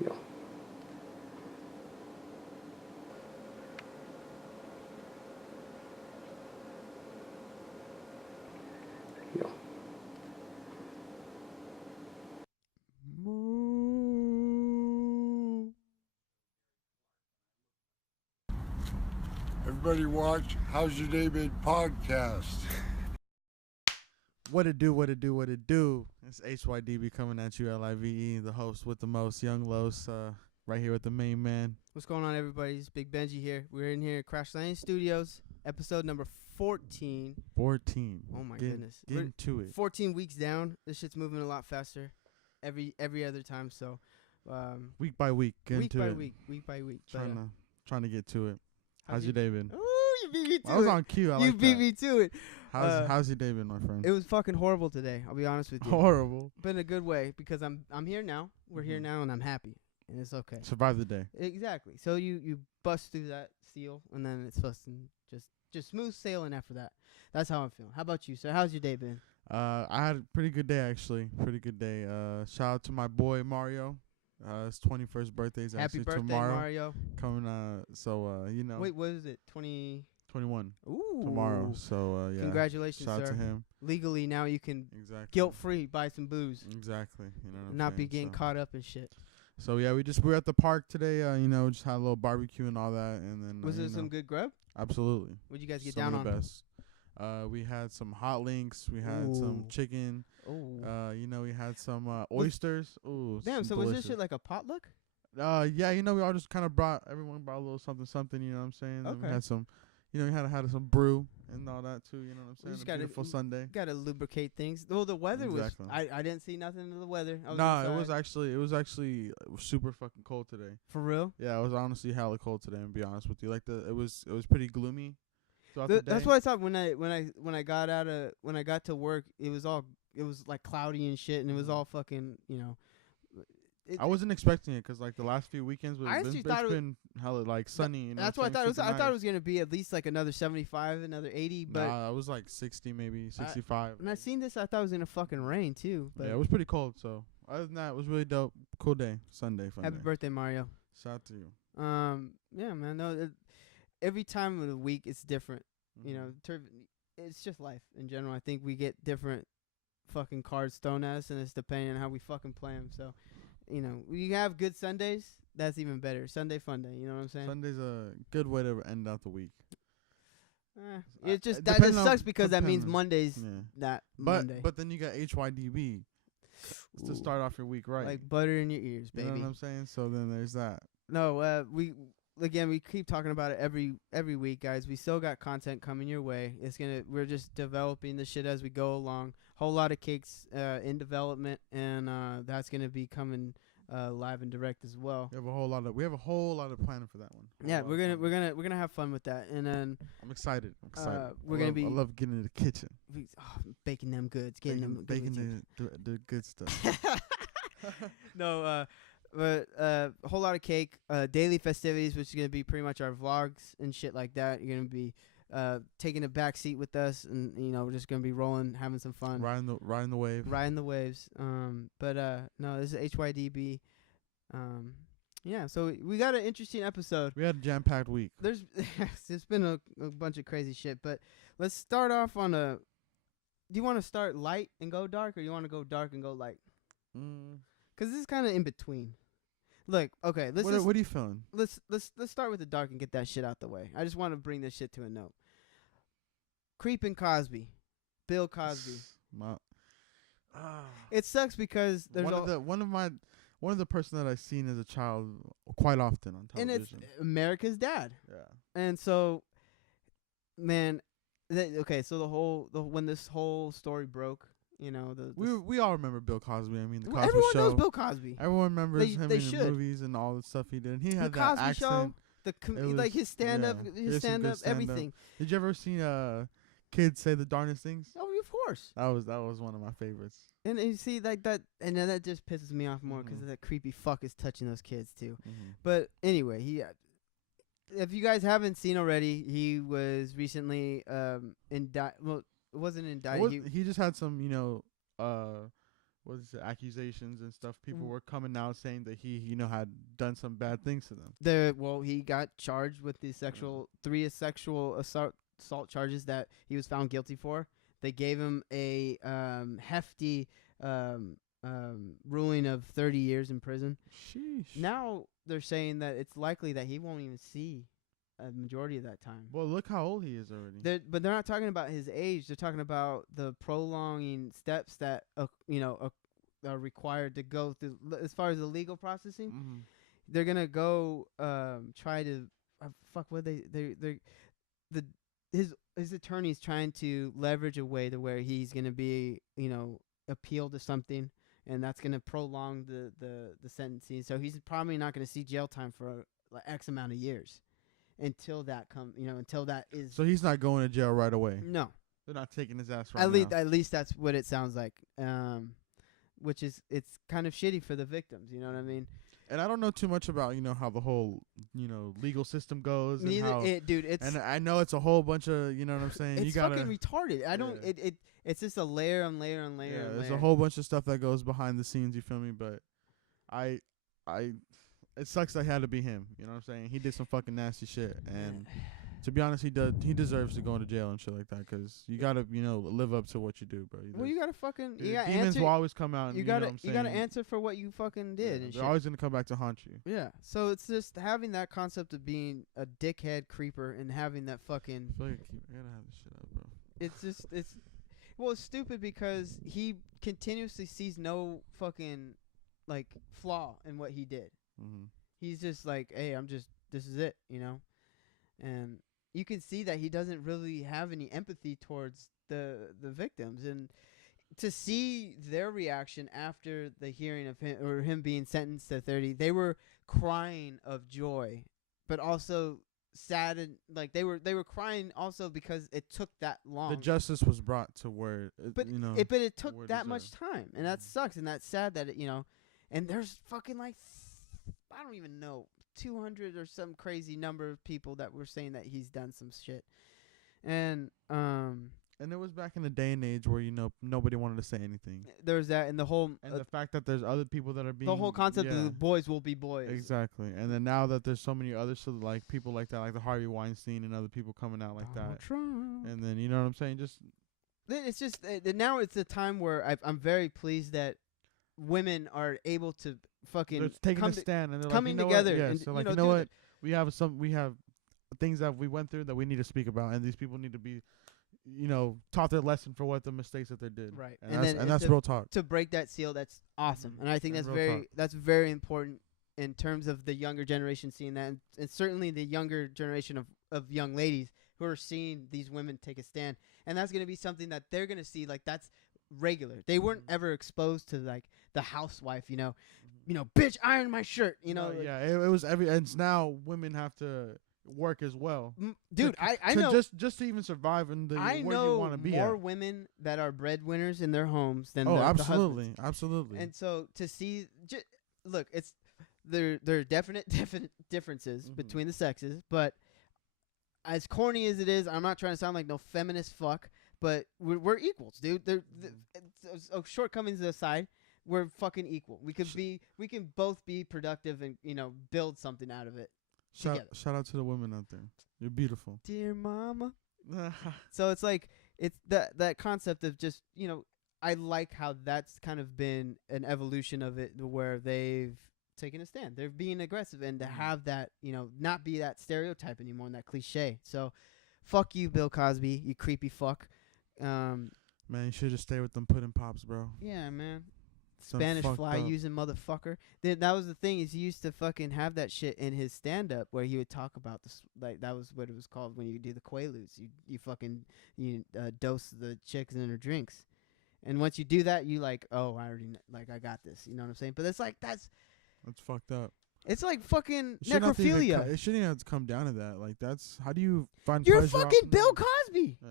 Yo. Yo. Moo. Everybody watch How's Your Day Been podcast. What it do, what it do, what it do. It's HYDB coming at you, LIVE, the host with the most, Young Los, right here with the main man. What's going on, everybody? It's Big Benji here. We're in here at Crash Landing Studios, episode number 14. 14. Oh my Get goodness. Get We're into it. 14 weeks down. This shit's moving a lot faster every other time. So, Week by week. Get week into by it. week by week. But, Trying to get to it. How's your day been? Ooh, you beat me to I was it. on cue. I You like beat that. me to it. How's your day been, my friend? It was fucking horrible today. I'll be honest with you. Horrible. But in a good way, because I'm here now. We're here Mhm. now, and I'm happy, and it's okay. Survive the day. Exactly. So you bust through that seal, and then it's supposed to just smooth sailing after that. That's how I'm feeling. How about you, sir? How's your day been? I had a pretty good day, actually. Pretty good day. Shout out to my boy, Mario. His 21st birthday is Happy actually birthday, tomorrow. Mario. Coming, you know. Wait, what is it? 21 Ooh. tomorrow. So, yeah. Congratulations, Shout out sir. to him. Legally, now you can Exactly. guilt-free buy some booze. Exactly. You know what I'm Not be saying? getting caught up in shit. So yeah, we were at the park today. You know, just had a little barbecue and all that, and then Was you there some know, good grub? absolutely. What'd you guys get Some down of on? the best. We had some hot links. We had some Ooh. chicken. Oh. You know, we had some oysters. Ooh, Damn, some so was this delicious. shit like a potluck? Yeah, you know, we all just kind of everyone brought a little something. You know what I'm saying? And we Okay. had some, you know, we had some brew and all that too. You know what I'm saying? just A gotta beautiful Sunday. Gotta lubricate things. Well, the weather Exactly. was. I didn't see nothing of the weather. I was Nah, it inside. was actually super fucking cold today. For real. Yeah, it was honestly hella cold today. To be honest with you, like it was pretty gloomy throughout the day. That's what I thought when I got to work. It was like cloudy and shit, and it was all fucking I wasn't expecting it because like the last few weekends I actually it's thought been hella like sunny. You know That's what I thought. I thought it was gonna be at least like another 75, another 80. But Nah, it was like 60, maybe 65. when I seen this, I thought it was gonna fucking rain too. But Yeah, it was pretty cold. So other than that, it was really dope. Cool day, Sunday, fun happy day. birthday, Mario. Shout out to you. Yeah, man. No, every time of the week it's different. You Mhm. know, it's just life in general. I think we get different fucking cards thrown at us, and it's depending on how we fucking play 'em. So, you know, we have good Sundays. That's even better. Sunday fun day. You know what I'm saying? Sunday's a good way to end out the week. It just it that depends just on- sucks because that means depends. Monday's Yeah. not But Monday. but then you got HYDB to Ooh. start off your week right. Like butter in your ears, you know baby. what I'm saying? So then there's that. No, we keep talking about it every week, guys. We still got content coming your way. We're just developing the shit as we go along. Whole lot of cakes in development, and that's gonna be coming live and direct as well. We have a whole lot of planning for that one. Yeah, we're gonna have fun with that, and then I'm excited. we're gonna be I love getting in the kitchen, baking them goods, getting them baking the good stuff. No, but a whole lot of cake, daily festivities, which is gonna be pretty much our vlogs and shit like that. You're gonna be taking a back seat with us, and we're just gonna be rolling, having some fun, riding the wave. riding the waves. But no, this is HYDB. Yeah. So we got an interesting episode. We had a jam-packed week. There's been a bunch of crazy shit, but let's start off on a. Do you want to start light and go dark, or you want to go dark and go light? 'Cause this is kind of in between. Look, okay, What are you feeling? let's start with the dark and get that shit out the way. I just want to bring this shit to a note. CREEPIN Cosby, Bill Cosby. It sucks because there's one of the person that I seen as a child quite often on and television. it's America's dad. Yeah. And so, man, okay, so when this whole story broke, We all remember Bill Cosby. I mean, the Cosby everyone Show. knows Bill Cosby. Everyone remembers him they in should. the movies and all the stuff he did. He had The that Cosby accent. Show, It like his stand up, yeah. He had some stand good up, stand-up. everything. Did you ever see kids say the darndest things? Oh, of course. That was one of my favorites. And you see, like that, and then that just pisses me off more because Mhm. that creepy fuck is touching those kids too. Mm-hmm. But anyway, if you guys haven't seen already, he was recently indicted. Well, it wasn't indicted. He just had some, what is it, accusations and stuff. People were coming out saying that he, had done some bad things to them. He got charged with the three sexual assault charges that he was found guilty for. They gave him a hefty ruling of 30 years in prison. Sheesh. Now they're saying that it's likely that he won't even see a majority of that time. Well, look how old he is already. But they're not talking about his age. They're talking about the prolonging steps that are required to go through as far as the legal processing. Mm-hmm. They're gonna go try to his attorney's trying to leverage a way to where he's gonna be appealed to something, and that's gonna prolong the sentencing. So he's probably not gonna see jail time for X amount of years. Until that until that is. So he's not going to jail right away. No, they're not taking his ass right now. At least that's what it sounds like. Which is it's kind of shitty for the victims. You know what I mean? And I don't know too much about how the whole legal system goes. And I know it's a whole bunch of what I'm saying. It's fucking retarded. I don't. It's just a layer on layer on layer. Yeah, on there's layer. a whole bunch of stuff that goes behind the scenes. You feel me? But it sucks that had to be him. You know what I'm saying? He did some fucking nasty shit, and to be honest, he deserves to go into jail and shit like that. Cause you gotta live up to what you do, bro. Well, you gotta fucking demons will always come out. And, you gotta answer for what you fucking did. Yeah, and they're shit. always gonna come back to haunt you. Yeah. So it's just having that concept of being a dickhead creeper and having that fucking. I gotta have this shit up, bro. It's stupid because he continuously sees no fucking flaw in what he did. Mm-hmm. He's just like, hey, this is it, and you can see that he doesn't really have any empathy towards the victims, and to see their reaction after the hearing of him being sentenced to 30, they were crying of joy, but also sad, and they were crying also because it took that long. The justice was brought to where it took that much time, and that sucks, and that's sad that and there's fucking I don't even know, 200 or some crazy number of people that were saying that he's done some shit. And it was back in the day and age where nobody wanted to say anything. There's that, and the whole the fact that there's other people that are being the whole concept of the boys will be boys. Exactly. And then now that there's so many others, people like that, like the Harvey Weinstein and other people coming out like Donald that. Trump. And then you know what I'm saying? It's just now it's a time where I'm very pleased that women are able to fucking taking a stand, and they're coming like, together. Yeah, and, so you know what? We have things that we went through that we need to speak about, and these people need to be, taught their lesson for what the mistakes that they did. Right, and that's real talk. To break that seal, that's awesome, and I think that's very important in terms of the younger generation seeing that, and certainly the younger generation of young ladies who are seeing these women take a stand, and that's gonna be something that they're gonna see that's regular. They weren't ever exposed to the housewife, bitch, iron my shirt, it was and now women have to work as well. Dude, I know just to even survive in the I where know you want to be more at. Women that are breadwinners in their homes than absolutely, the husbands. absolutely. And so to see, look, it's there are definite differences between the sexes, but as corny as it is, I'm not trying to sound like no feminist fuck, but we're equals, dude. Shortcomings aside, we're fucking equal. We can both be productive and build something out of it. Shout out to the women out there. You're beautiful, dear mama. So it's it's that concept of just I like how that's kind of been an evolution of it, where they've taken a stand. They're being aggressive, and to have that not be that stereotype anymore and that cliche. So, fuck you, Bill Cosby, you creepy fuck. Man, you should just stay with them pudding pops, bro. Yeah, man. Spanish fly using motherfucker. That was the thing, is he used to fucking have that shit in his stand up where he would talk about this, that was what it was called when you do the quaaludes. You fucking dose the chicks in their drinks, and once you do that, you I already I got this. You know what I'm saying? But it's that's fucked up. It's like fucking necrophilia. It shouldn't have to come down to that. That's how do you find? You're fucking Bill Cosby. Yeah.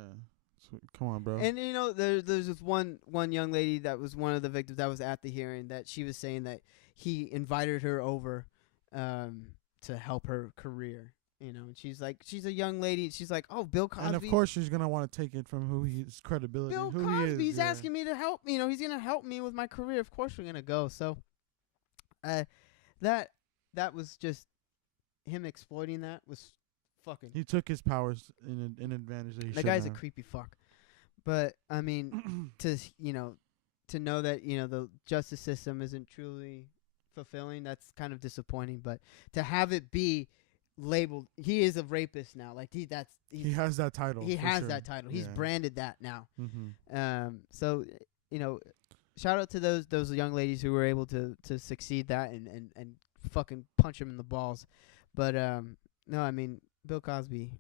Come on, bro. And there's this one young lady that was one of the victims that was at the hearing, that she was saying that he invited her over to help her career, And she's like, she's a young lady. She's like, oh, Bill Cosby. And of course, she's gonna want to take it from who his credibility. Bill who Cosby's he is. asking me to help. He's gonna help me with my career. Of course, we're gonna go. So, that was just him exploiting. That was fucking. He took his powers in advantage that he. The guy's a creepy fuck. But I mean, to know that the justice system isn't truly fulfilling, that's kind of disappointing. But to have it be labeled, he is a rapist now. Like he has that title. He has sure. that title. He's branded that now. Mm-hmm. So shout out to those young ladies who were able to succeed that and fucking punch him in the balls. But no, I mean, Bill Cosby.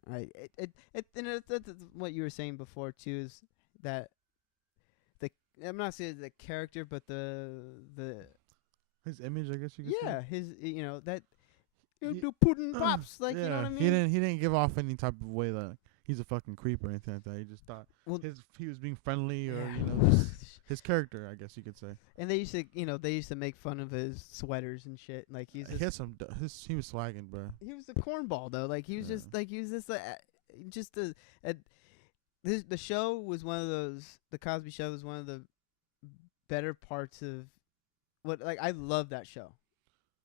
That's what you were saying before too, is that I'm not saying the character, but his image, I guess you could say. Yeah, his that do pudding pops, like you know what I mean. He didn't give off any type of way that he's a fucking creep or anything like that. He just thought he was being friendly or just his character, I guess you could say. And they used to make fun of his sweaters and shit. Like he was swagging, bro. He was a cornball though. Like he was the show was one of those. The Cosby Show was one of the better parts of I love that show.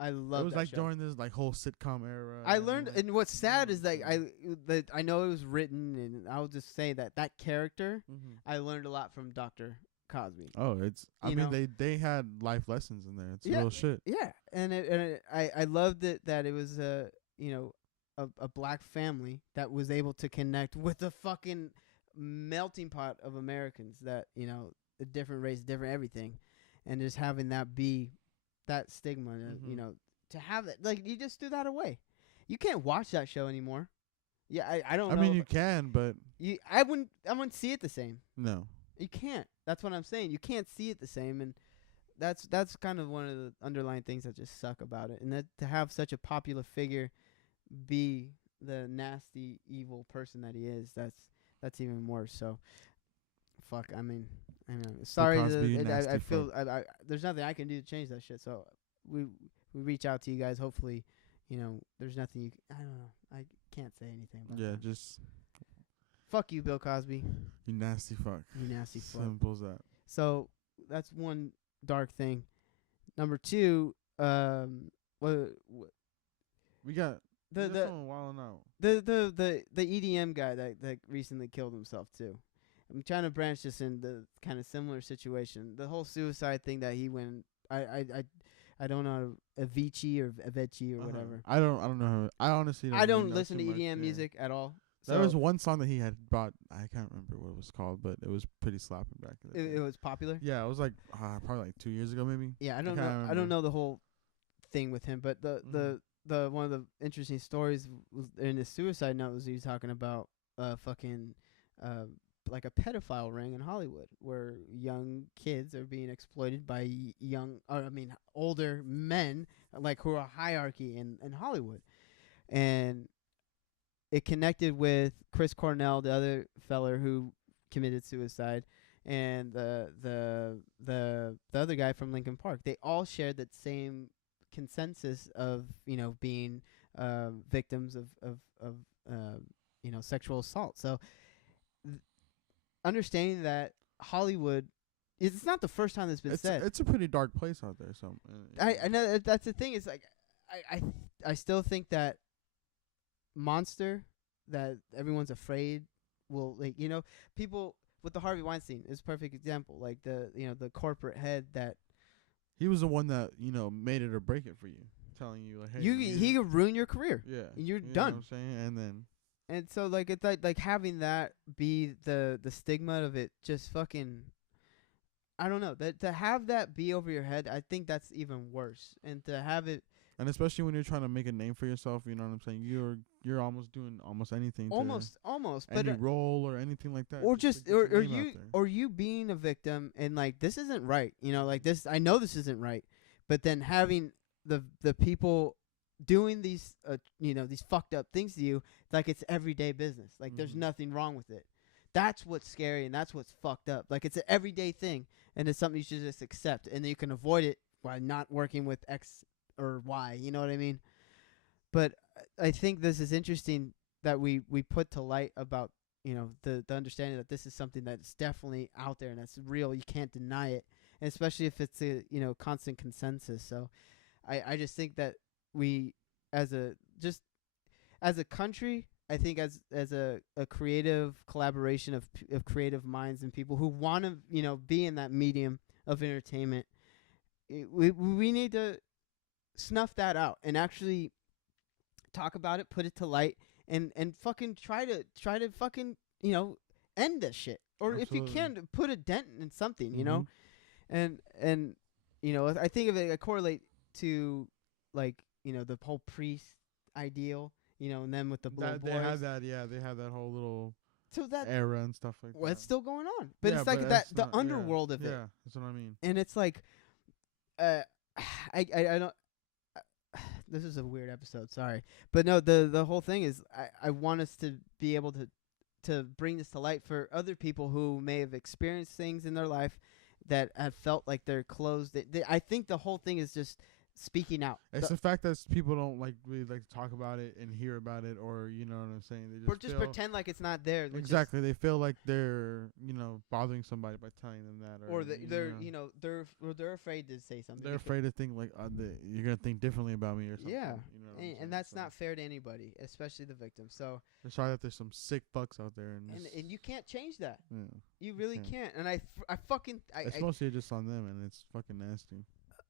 I love. It was like show. during this whole sitcom era. I learned, and what's sad is that I know it was written, and I'll just say that character. I learned a lot from Dr. Cosby. Oh, I mean they had life lessons in there. It's real shit. Yeah, and I loved it that it was a black family that was able to connect with a fucking melting pot of Americans that a different race, different everything, and just having that be that stigma, to have it you just threw that away. You can't watch that show anymore. Yeah, I don't know. I mean, you can, but I wouldn't see it the same. No. You can't. That's what I'm saying. You can't see it the same, and that's kind of one of the underlying things that just suck about it. And that to have such a popular figure be the nasty, evil person that he is, that's even worse. So, fuck. I mean, sorry. I feel there's nothing I can do to change that shit. So we reach out to you guys. Hopefully, there's nothing I don't know. I can't say anything about that. Just. Fuck you, Bill Cosby. You nasty fuck. You nasty fuck. Simple as that. So that's one dark thing. Number two, what we got the EDM guy that recently killed himself too. I'm trying to branch this in the kind of similar situation. The whole suicide thing that he went. I don't know Avicii or whatever. I don't know. I honestly don't listen to EDM music at all. There was one song that he had bought. I can't remember what it was called, but it was pretty slapping back then. It was popular? Yeah, it was like probably like 2 years ago maybe. Yeah, I don't know the whole thing with him, but the one of the interesting stories was in his suicide note was he was talking about fucking like a pedophile ring in Hollywood where young kids are being exploited by older men like who are hierarchy in Hollywood. And it connected with Chris Cornell, the other feller who committed suicide, and the other guy from Linkin Park. They all shared that same consensus of being victims of sexual assault. So understanding that Hollywood, it's not the first time this has been said. It's a pretty dark place out there. So I know that's the thing. It's like I still think that monster that everyone's afraid will people with the Harvey Weinstein is a perfect example. Like the corporate head that he was the one that made it or break it for you, telling you like, hey, he could ruin your career. Yeah, and you're you done. Know what I'm saying? And so like it's like having that be the stigma of it, just fucking. I don't know, that to have that be over your head, I think that's even worse. And to have it. And especially when you're trying to make a name for yourself, you know what I'm saying? You're almost doing almost anything. Almost, any but role or anything like that. Or just or you being a victim and like this isn't right. Like this. I know this isn't right, but then having the people doing these these fucked up things to you, like it's everyday business. Like there's nothing wrong with it. That's what's scary and that's what's fucked up. Like it's an everyday thing and it's something you should just accept, and then you can avoid it by not working with X or Y, you know what I mean? But I think this is interesting that we put to light about, you know, the understanding that this is something that's definitely out there and that's real. You can't deny it, and especially if it's a, you know, constant consensus. So I just think that we as a country, I think as a creative collaboration of creative minds and people who want to, you know, be in that medium of entertainment, we need to snuff that out and actually talk about it, put it to light, and fucking try to fucking, you know, end this shit, or if you can, put a dent in something, you know. And you know, I think of it, I correlate to, like, you know, the whole priest ideal, you know, and then with the little boys. They have that, they have that whole little that era and stuff like that. It's still going on, but Yeah, it's like but that it's the not- underworld of it, Yeah, that's what I mean. and it's like, I don't. This is a weird episode, sorry, but no, the whole thing is I want us to be able to bring this to light for other people who may have experienced things in their life that have felt like they're closed. I think the whole thing is just speaking out. It's the fact that people don't really like to talk about it and hear about it, or you know what I'm saying. They just pretend like it's not there. Exactly, they feel like they're, you know, bothering somebody by telling them that, or they're afraid to say something. They're afraid to think like you're gonna think differently about me or something. Yeah, you know and that's not fair to anybody, especially the victim. So it's sorry that there's some sick fucks out there, and you can't change that. Yeah, you really can't. And it's mostly just on them, and it's fucking nasty.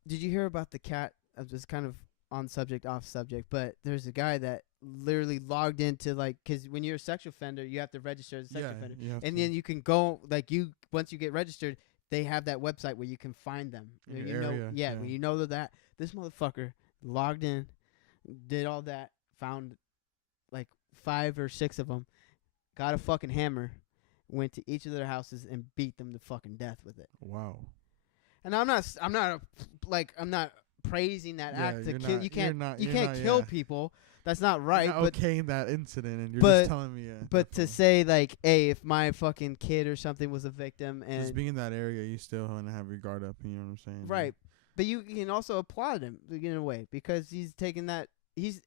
Did you hear about the cat? I was kind of on subject, off subject, but there's a guy that literally logged into, like, because when you're a sexual offender, you have to register as a sexual offender, and then you can go, like, once you get registered, they have that website where you can find them. In your area, when you know that this motherfucker logged in, did all that, found like 5 or 6 of them, got a fucking hammer, went to each of their houses and beat them to fucking death with it. Wow. And I'm not praising that act to kill. You can't kill people. That's not right. You're not okaying that incident, and you're but, just telling me. But to say, like, hey, if my fucking kid or something was a victim, and just being in that area, you still want to have your guard up. You know what I'm saying? Right. But you can also applaud him in a way, because he's taking that. He's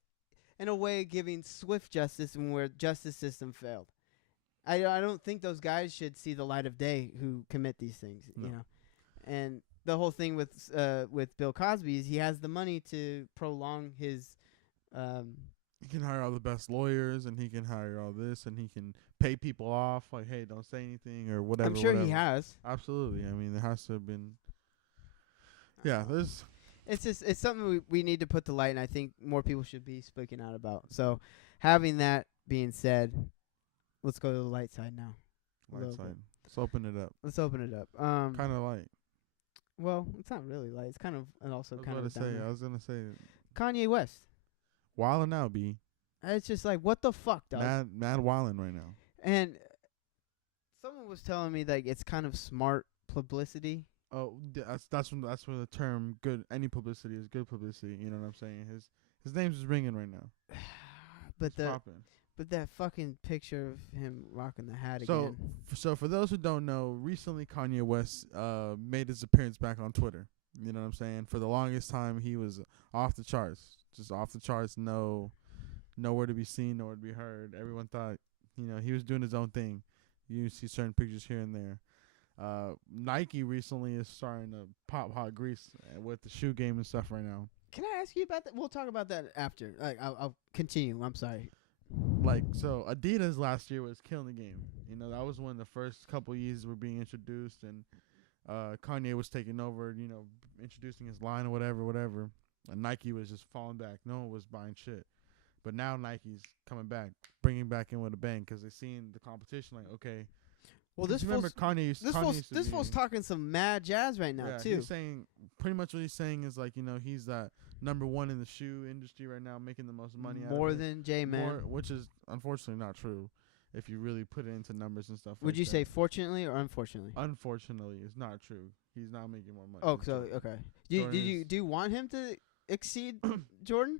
in a way giving swift justice and where justice system failed. I don't think those guys should see the light of day who commit these things. No. You know, and the whole thing with Bill Cosby is he has the money to prolong his. He can hire all the best lawyers, and he can hire all this, and he can pay people off. Like, hey, don't say anything or whatever. I'm sure he has. Absolutely. I mean, there has to have been. Yeah, there's. It's something we need to put to light, and I think more people should be speaking out about. So, having that being said, let's go to the light side now. Light side. Let's open it up. Let's open it up. Kind of light. Well, it's not really light. It's kind of, and also kind of. I was gonna say. Kanye West. Wildin' out, B. It's just like, what the fuck, dog? Mad wildin' right now. And someone was telling me like it's kind of smart publicity. Oh, that's where the term good. Any publicity is good publicity. You know what I'm saying? His name's just ringing right now. But that fucking picture of him rocking the hat again. So for those who don't know, recently Kanye West made his appearance back on Twitter. You know what I'm saying? For the longest time, he was off the charts. Just off the charts, nowhere to be seen, nowhere to be heard. Everyone thought, you know, he was doing his own thing. You see certain pictures here and there. Nike recently is starting to pop hot grease with the shoe game and stuff right now. Can I ask you about that? We'll talk about that after. Like, I'll continue. I'm sorry. Like, so Adidas last year was killing the game. You know, that was when the first couple years were being introduced, and Kanye was taking over, you know, introducing his line or whatever. And Nike was just falling back. No one was buying shit. But now Nike's coming back, bringing back in with a bang, because they're seeing the competition like, okay. Well, this fool's talking some mad jazz right now, too. He's saying, pretty much what he's saying is, like, you know, he's that number one in the shoe industry right now, making the most money out of it. More than J-Man. Which is unfortunately not true if you really put it into numbers and stuff. Would you say fortunately or unfortunately? Unfortunately, it's not true. He's not making more money. Oh, so, okay. Do you want him to exceed Jordan?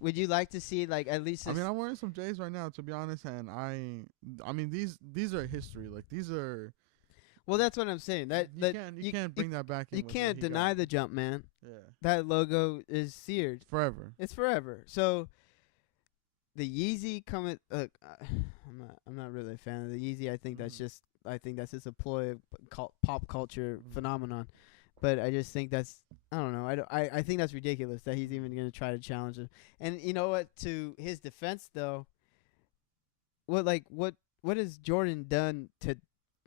Would you like to see, like, at least? I mean, I'm wearing some J's right now, to be honest, and I mean these are history. Like, these are. Well, that's what I'm saying. You can't bring that back. You can't deny the jump, man. Yeah. That logo is seared Forever. It's forever. So the Yeezy coming. I'm not really a fan of the Yeezy. I think that's just a ploy of pop culture phenomenon. But I just think that's, I don't know. I think that's ridiculous that he's even gonna try to challenge it. And you know what? To his defense, though, what has Jordan done to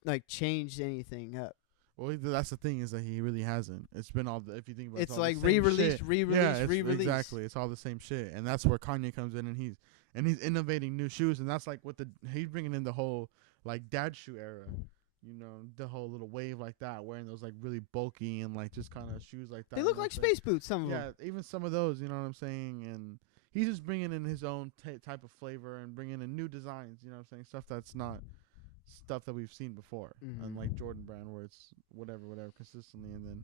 like change anything up? Well, that's the thing, is that he really hasn't. It's been all if you think about it, it's like re-release. Exactly. It's all the same shit, and that's where Kanye comes in, and he's innovating new shoes, and that's like he's bringing in the whole like dad shoe era. You know, the whole little wave like that, wearing those like really bulky and like just kind of shoes like that. They look like space boots, some of them. Yeah, even some of those, you know what I'm saying? And he's just bringing in his own type of flavor and bringing in new designs, you know what I'm saying? Stuff that's not stuff that we've seen before. And like Jordan Brand, where it's whatever, consistently. And then,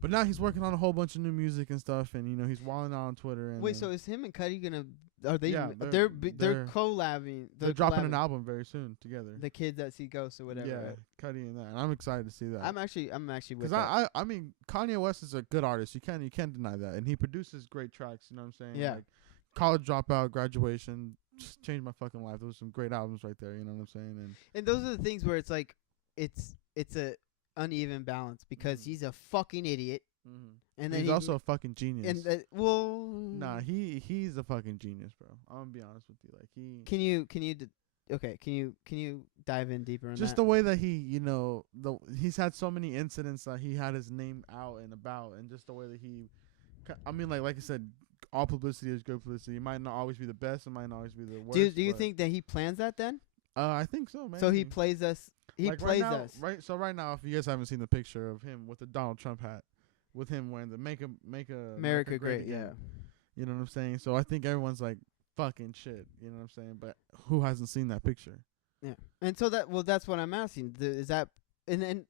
but now he's working on a whole bunch of new music and stuff, and, you know, he's wilding out on Twitter. And wait, so is him and Cudi gonna... Are they? Yeah, they're collabing. They're dropping an album very soon together. The Kids That See Ghosts or whatever. Yeah, right? Cudi and that, and I'm excited to see that. I'm actually with because that. I mean, Kanye West is a good artist. You can't deny that, and he produces great tracks. You know what I'm saying? Yeah. Like College Dropout, Graduation, just changed my fucking life. Those are some great albums right there. You know what I'm saying? And those are the things where it's like, it's a uneven balance because he's a fucking idiot. And then he's also a fucking genius. And nah, he's a fucking genius, bro. I'm gonna be honest with you. Like Can you dive in deeper on just that? the way that he, you know, he's had so many incidents that he had his name out and about, and just the way that he, I mean, like I said, all publicity is good publicity. It might not always be the best. It might not always be the worst. Do you think that he plans that then? I think so, man. So he plays us. He like plays right now, us. Right. So right now, if you guys haven't seen the picture of him with the Donald Trump hat, with him wearing the Make America Great Again, yeah. You know what I'm saying? So I think everyone's like fucking shit. You know what I'm saying? But who hasn't seen that picture? Yeah. And so that's what I'm asking. Is that in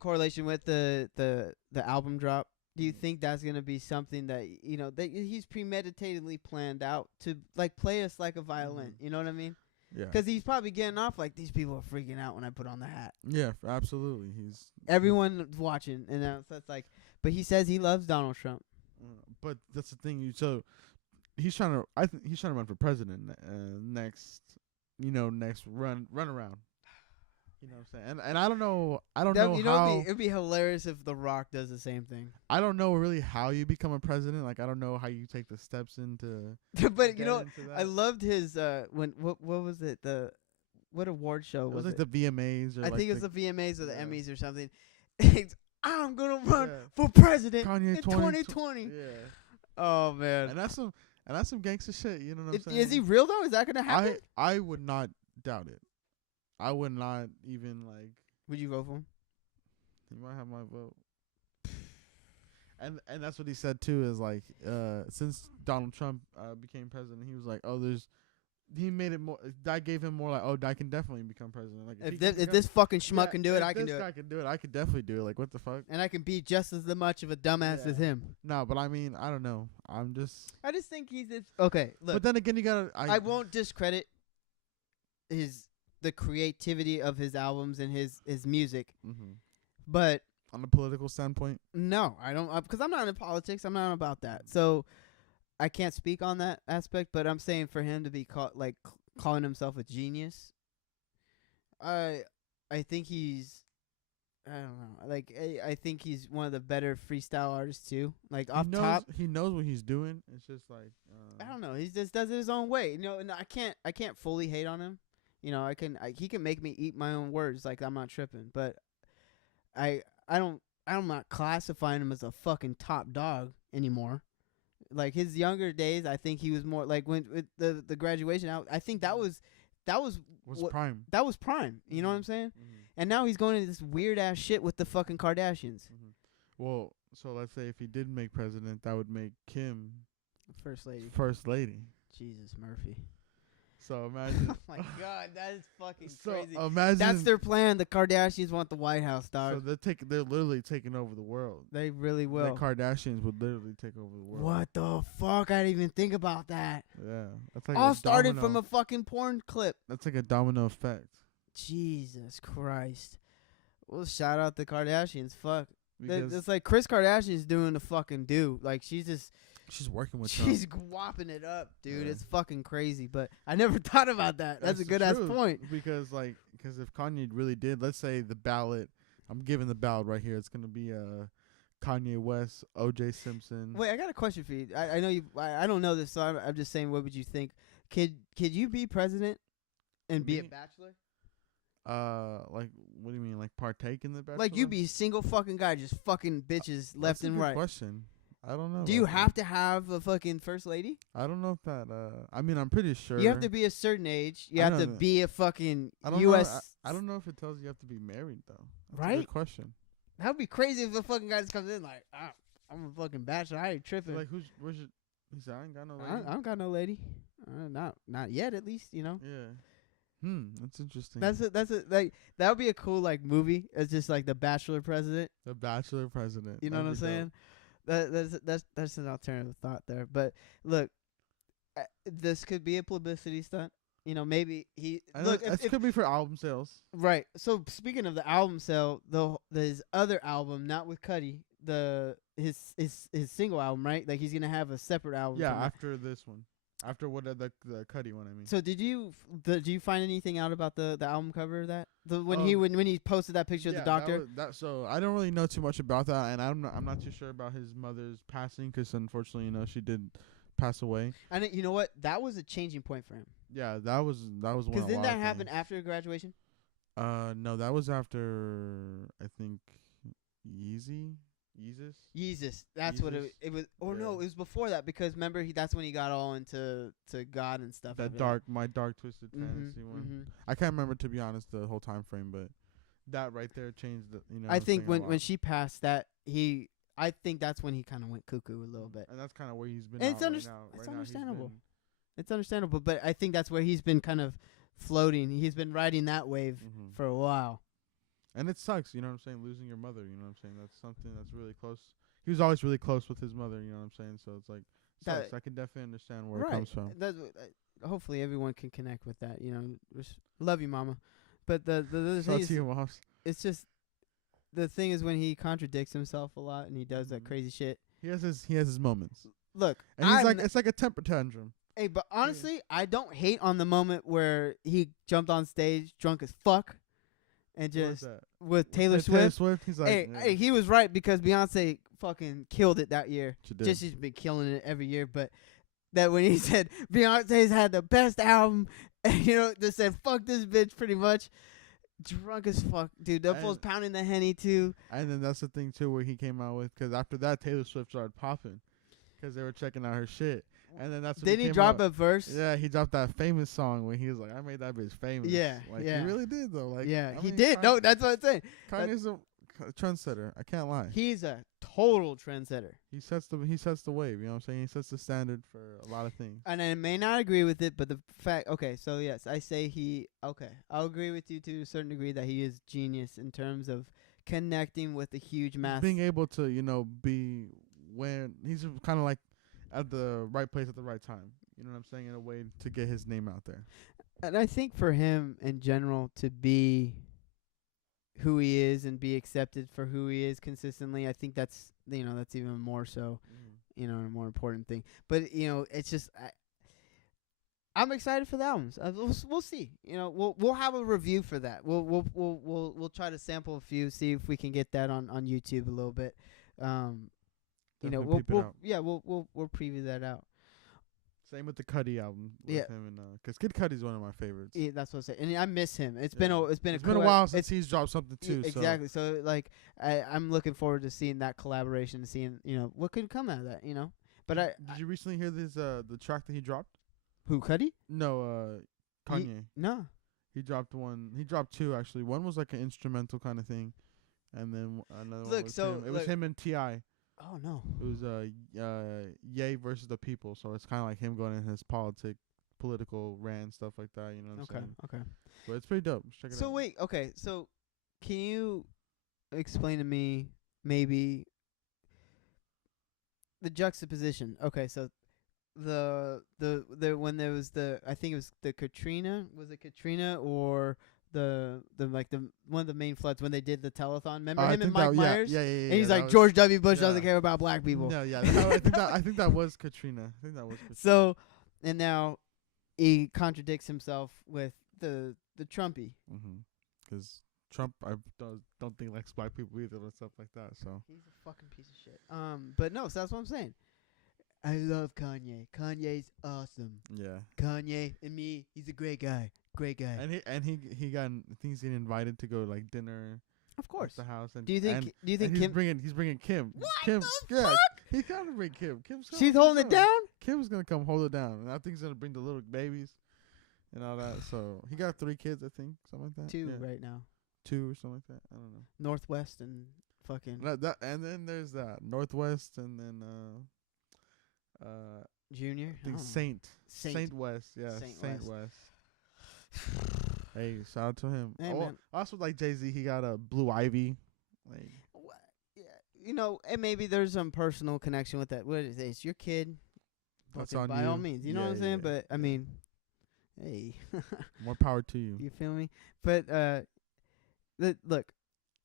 correlation with the album drop? Do you think that's gonna be something that, you know, that he's premeditatedly planned out to like play us like a violin? You know what I mean? Yeah. Because he's probably getting off like, these people are freaking out when I put on the hat. Yeah, absolutely. Everyone's watching, and that's like. But he says he loves Donald Trump. But that's the thing. So he's trying to. I think he's trying to run for president next. You know, next run around. You know what I'm saying? And I don't know. How it'd be hilarious if The Rock does the same thing. I don't know really how you become a president. Like, I don't know how you take the steps into. But you know, I loved his what was it, what award show was it? It was like the VMAs. Or I like think it was the VMAs or the yeah. Emmys or something. I'm gonna run for president Kanye in 2020. Yeah. Oh man. And that's some gangster shit. You know what I'm saying? Is he real though? Is that gonna happen? I would not doubt it. I would not even like. Would you vote for him? He might have my vote. And that's what he said too, is like since Donald Trump became president, he was like, he made it more. That gave him more like, I can definitely become president. Like if this fucking schmuck can do it, I can do it. If this guy can do it, I could definitely do it. Like, what the fuck? And I can be just as much of a dumbass as him. No, but I mean, I don't know. I just think he's okay. Look, but then again, you gotta. I won't discredit the creativity of his albums and his music, but on a political standpoint, no, I don't, because I'm not in politics. I'm not about that, so I can't speak on that aspect. But I'm saying for him to be calling himself a genius, I think he's, I don't know, like I think he's one of the better freestyle artists too. Like top, he knows what he's doing. It's just like I don't know. He just does it his own way. You know, and I can't fully hate on him. You know, he can make me eat my own words. Like, I'm not tripping, but I'm not classifying him as a fucking top dog anymore. Like his younger days, I think he was more like when with the graduation out. I think that was prime. That was prime. You know what I'm saying? And now he's going into this weird ass shit with the fucking Kardashians. Well, so let's say if he did make president, that would make Kim first lady. Jesus, Murphy. So imagine. Oh my God, that is fucking crazy. Imagine that's their plan. The Kardashians want the White House, dog. So they're literally taking over the world. They really will. The Kardashians would literally take over the world. What the fuck? I didn't even think about that. Yeah, that's like all started from a fucking porn clip. That's like a domino effect. Jesus Christ. Well, shout out the Kardashians. Fuck. Because It's like Kris Kardashian's doing the fucking do. Like she's working with she's Trump. guapping it up, dude. Yeah. It's fucking crazy. But I never thought about that. That's a the good ass truth, point. Because if Kanye really did, let's say the ballot, I'm giving the ballot right here. It's gonna be Kanye West, O.J. Simpson. Wait, I got a question for you. I know you. I don't know this, so I'm just saying. What would you think? Could you be president and be a Me? bachelor? Like, what do you mean? Like, partake in the bachelor? Like you be a single fucking guy, just fucking bitches left That's a and good right. question. I don't know. Do you about that. have to have a fucking first lady? I don't know if that. I mean, I'm pretty sure. You have to be a certain age. You I have know to that. be a fucking I don't U.S. Know, I don't know if it tells you have to be married though. That's a Right? good question. That would be crazy if a fucking guy just comes in like, I'm a fucking bachelor. I ain't tripping. Like, where's your? He said, I ain't got no lady. I don't got no lady. Not yet, at least. You know. Yeah. That's interesting. That's like that would be a cool like movie. It's just like the Bachelor president. The Bachelor president. You know what I'm saying? That's an alternative thought there. But look, this could be a publicity stunt. You know, maybe he look. It could be for album sales. Right. So speaking of the album sale, his other album, not with Cudi, his single album, right? Like he's gonna have a separate album. Yeah, from it. after this one, after what the Cudi one. I mean. So did you find anything out about the album cover of that? When he posted that picture of the Yeah, doctor? So I don't really know too much about that, and I'm not too sure about his mother's passing, because unfortunately, she did pass away. And you know what? That was a changing point for him. Yeah, that was one. Because didn't that happen after graduation? No, that was after, I think, Yeezus. That's what Yeezus? it was. Or Yeah. no, it was before that, because remember that's when he got all into God and stuff. My dark twisted fantasy one. Mm-hmm. I can't remember, to be honest, the whole time frame, but that right there changed the. I think when she passed that, I think that's when he kind of went cuckoo a little bit. And that's kind of where he's been. And it's right now. it's understandable. It's understandable, but I think that's where he's been kind of floating. He's been riding that wave for a while. And it sucks, you know what I'm saying, losing your mother, you know what I'm saying? That's something that's really close. He was always really close with his mother, you know what I'm saying? So it's like, sucks. I can definitely understand where it comes from. Hopefully everyone can connect with that, Just love you, mama. But the thing is, it's just, the thing is when he contradicts himself a lot and he does that crazy shit. He has his moments. Look, and he's it's like a temper tantrum. Hey, but honestly, I don't hate on the moment where he jumped on stage drunk as fuck and just with Taylor Swift. He's like, hey, he was right, because Beyonce fucking killed it that year. She did. She's been killing it every year, but that when he said Beyonce's had the best album, and just said fuck this bitch pretty much. Drunk as fuck, dude. That fool's pounding the Henny too. And then that's the thing too, where he came out with, because after that Taylor Swift started popping, because they were checking out her shit. And then that's when Didn't he drop a verse? Yeah, he dropped that famous song when he was like, I made that bitch famous. Yeah, like, yeah. He really did, though. Like, yeah, I he mean, did. No, that's what I'm saying. Kanye's a trendsetter. I can't lie. He's a total trendsetter. He sets the wave, you know what I'm saying? He sets the standard for a lot of things. And I may not agree with it, but the fact, okay, so yes, I say I'll agree with you to a certain degree that he is genius in terms of connecting with a huge mass. Being able to, be when he's kind of like at the right place at the right time. You know what I'm saying? In a way to get his name out there. And I think for him in general to be who he is and be accepted for who he is consistently, I think that's that's even more so, a more important thing. But it's just I'm excited for the albums. We'll see. We'll have a review for that. We'll try to sample a few, see if we can get that on YouTube a little bit. We'll preview that out. Same with the Cudi album. With him and because Kid Cudi's one of my favorites. Yeah, that's what I'm saying. And I miss him. It's been a while since he's dropped something too. Exactly. So like I'm looking forward to seeing that collaboration, seeing what could come out of that. But did you recently hear this the track that he dropped? Who, Cudi? No, Kanye. No. He dropped one. He dropped two actually. One was like an instrumental kind of thing, and then another one was him. It was him and T.I. Oh no! It was Ye versus the People, so it's kind of like him going in his political rant, stuff like that. You know what I'm saying? Okay. But it's pretty dope. Check it out. So wait, okay. So can you explain to me maybe the juxtaposition? Okay, so the when there was I think it was the Katrina. Was it Katrina or one of the main floods when they did the telethon. Remember I him and think that- Mike Myers? Yeah. And he's that like, was- George W. Bush doesn't yeah. care about black people. No, yeah. I think that was Katrina. I think that was Katrina. So, and now he contradicts himself with the Trumpy. Because Trump, I don't think likes black people either and stuff like that. So He's a fucking piece of shit. But no, so that's what I'm saying. I love Kanye. Kanye's awesome. yeah. Kanye and me, he's a great guy. Great guy. And he got, I think he's getting invited to go like dinner. Of course. At the house. And Do you think and Kim? he's bringing Kim. What Kim, the yeah, fuck? He's gonna bring Kim. She's holding it down? Kim's gonna come hold it down, and I think he's gonna bring the little babies and all that. So he got 3 kids, I think, something like that. 2 Yeah. right now. 2 or something like that. I don't know. Northwest and fucking And then there's that Northwest, and then Junior. I think Oh. Saint West. Yeah, Saint West. Hey, shout out to him. Hey, oh, man. also like Jay-Z, he got a Blue Ivy. Like, Yeah, you know, and maybe there's some personal connection with that. What is it? It's your kid. That's Fucking on by you. all means, you know what I'm Yeah, saying. yeah, But I mean, hey, more power to you. you feel me? But look,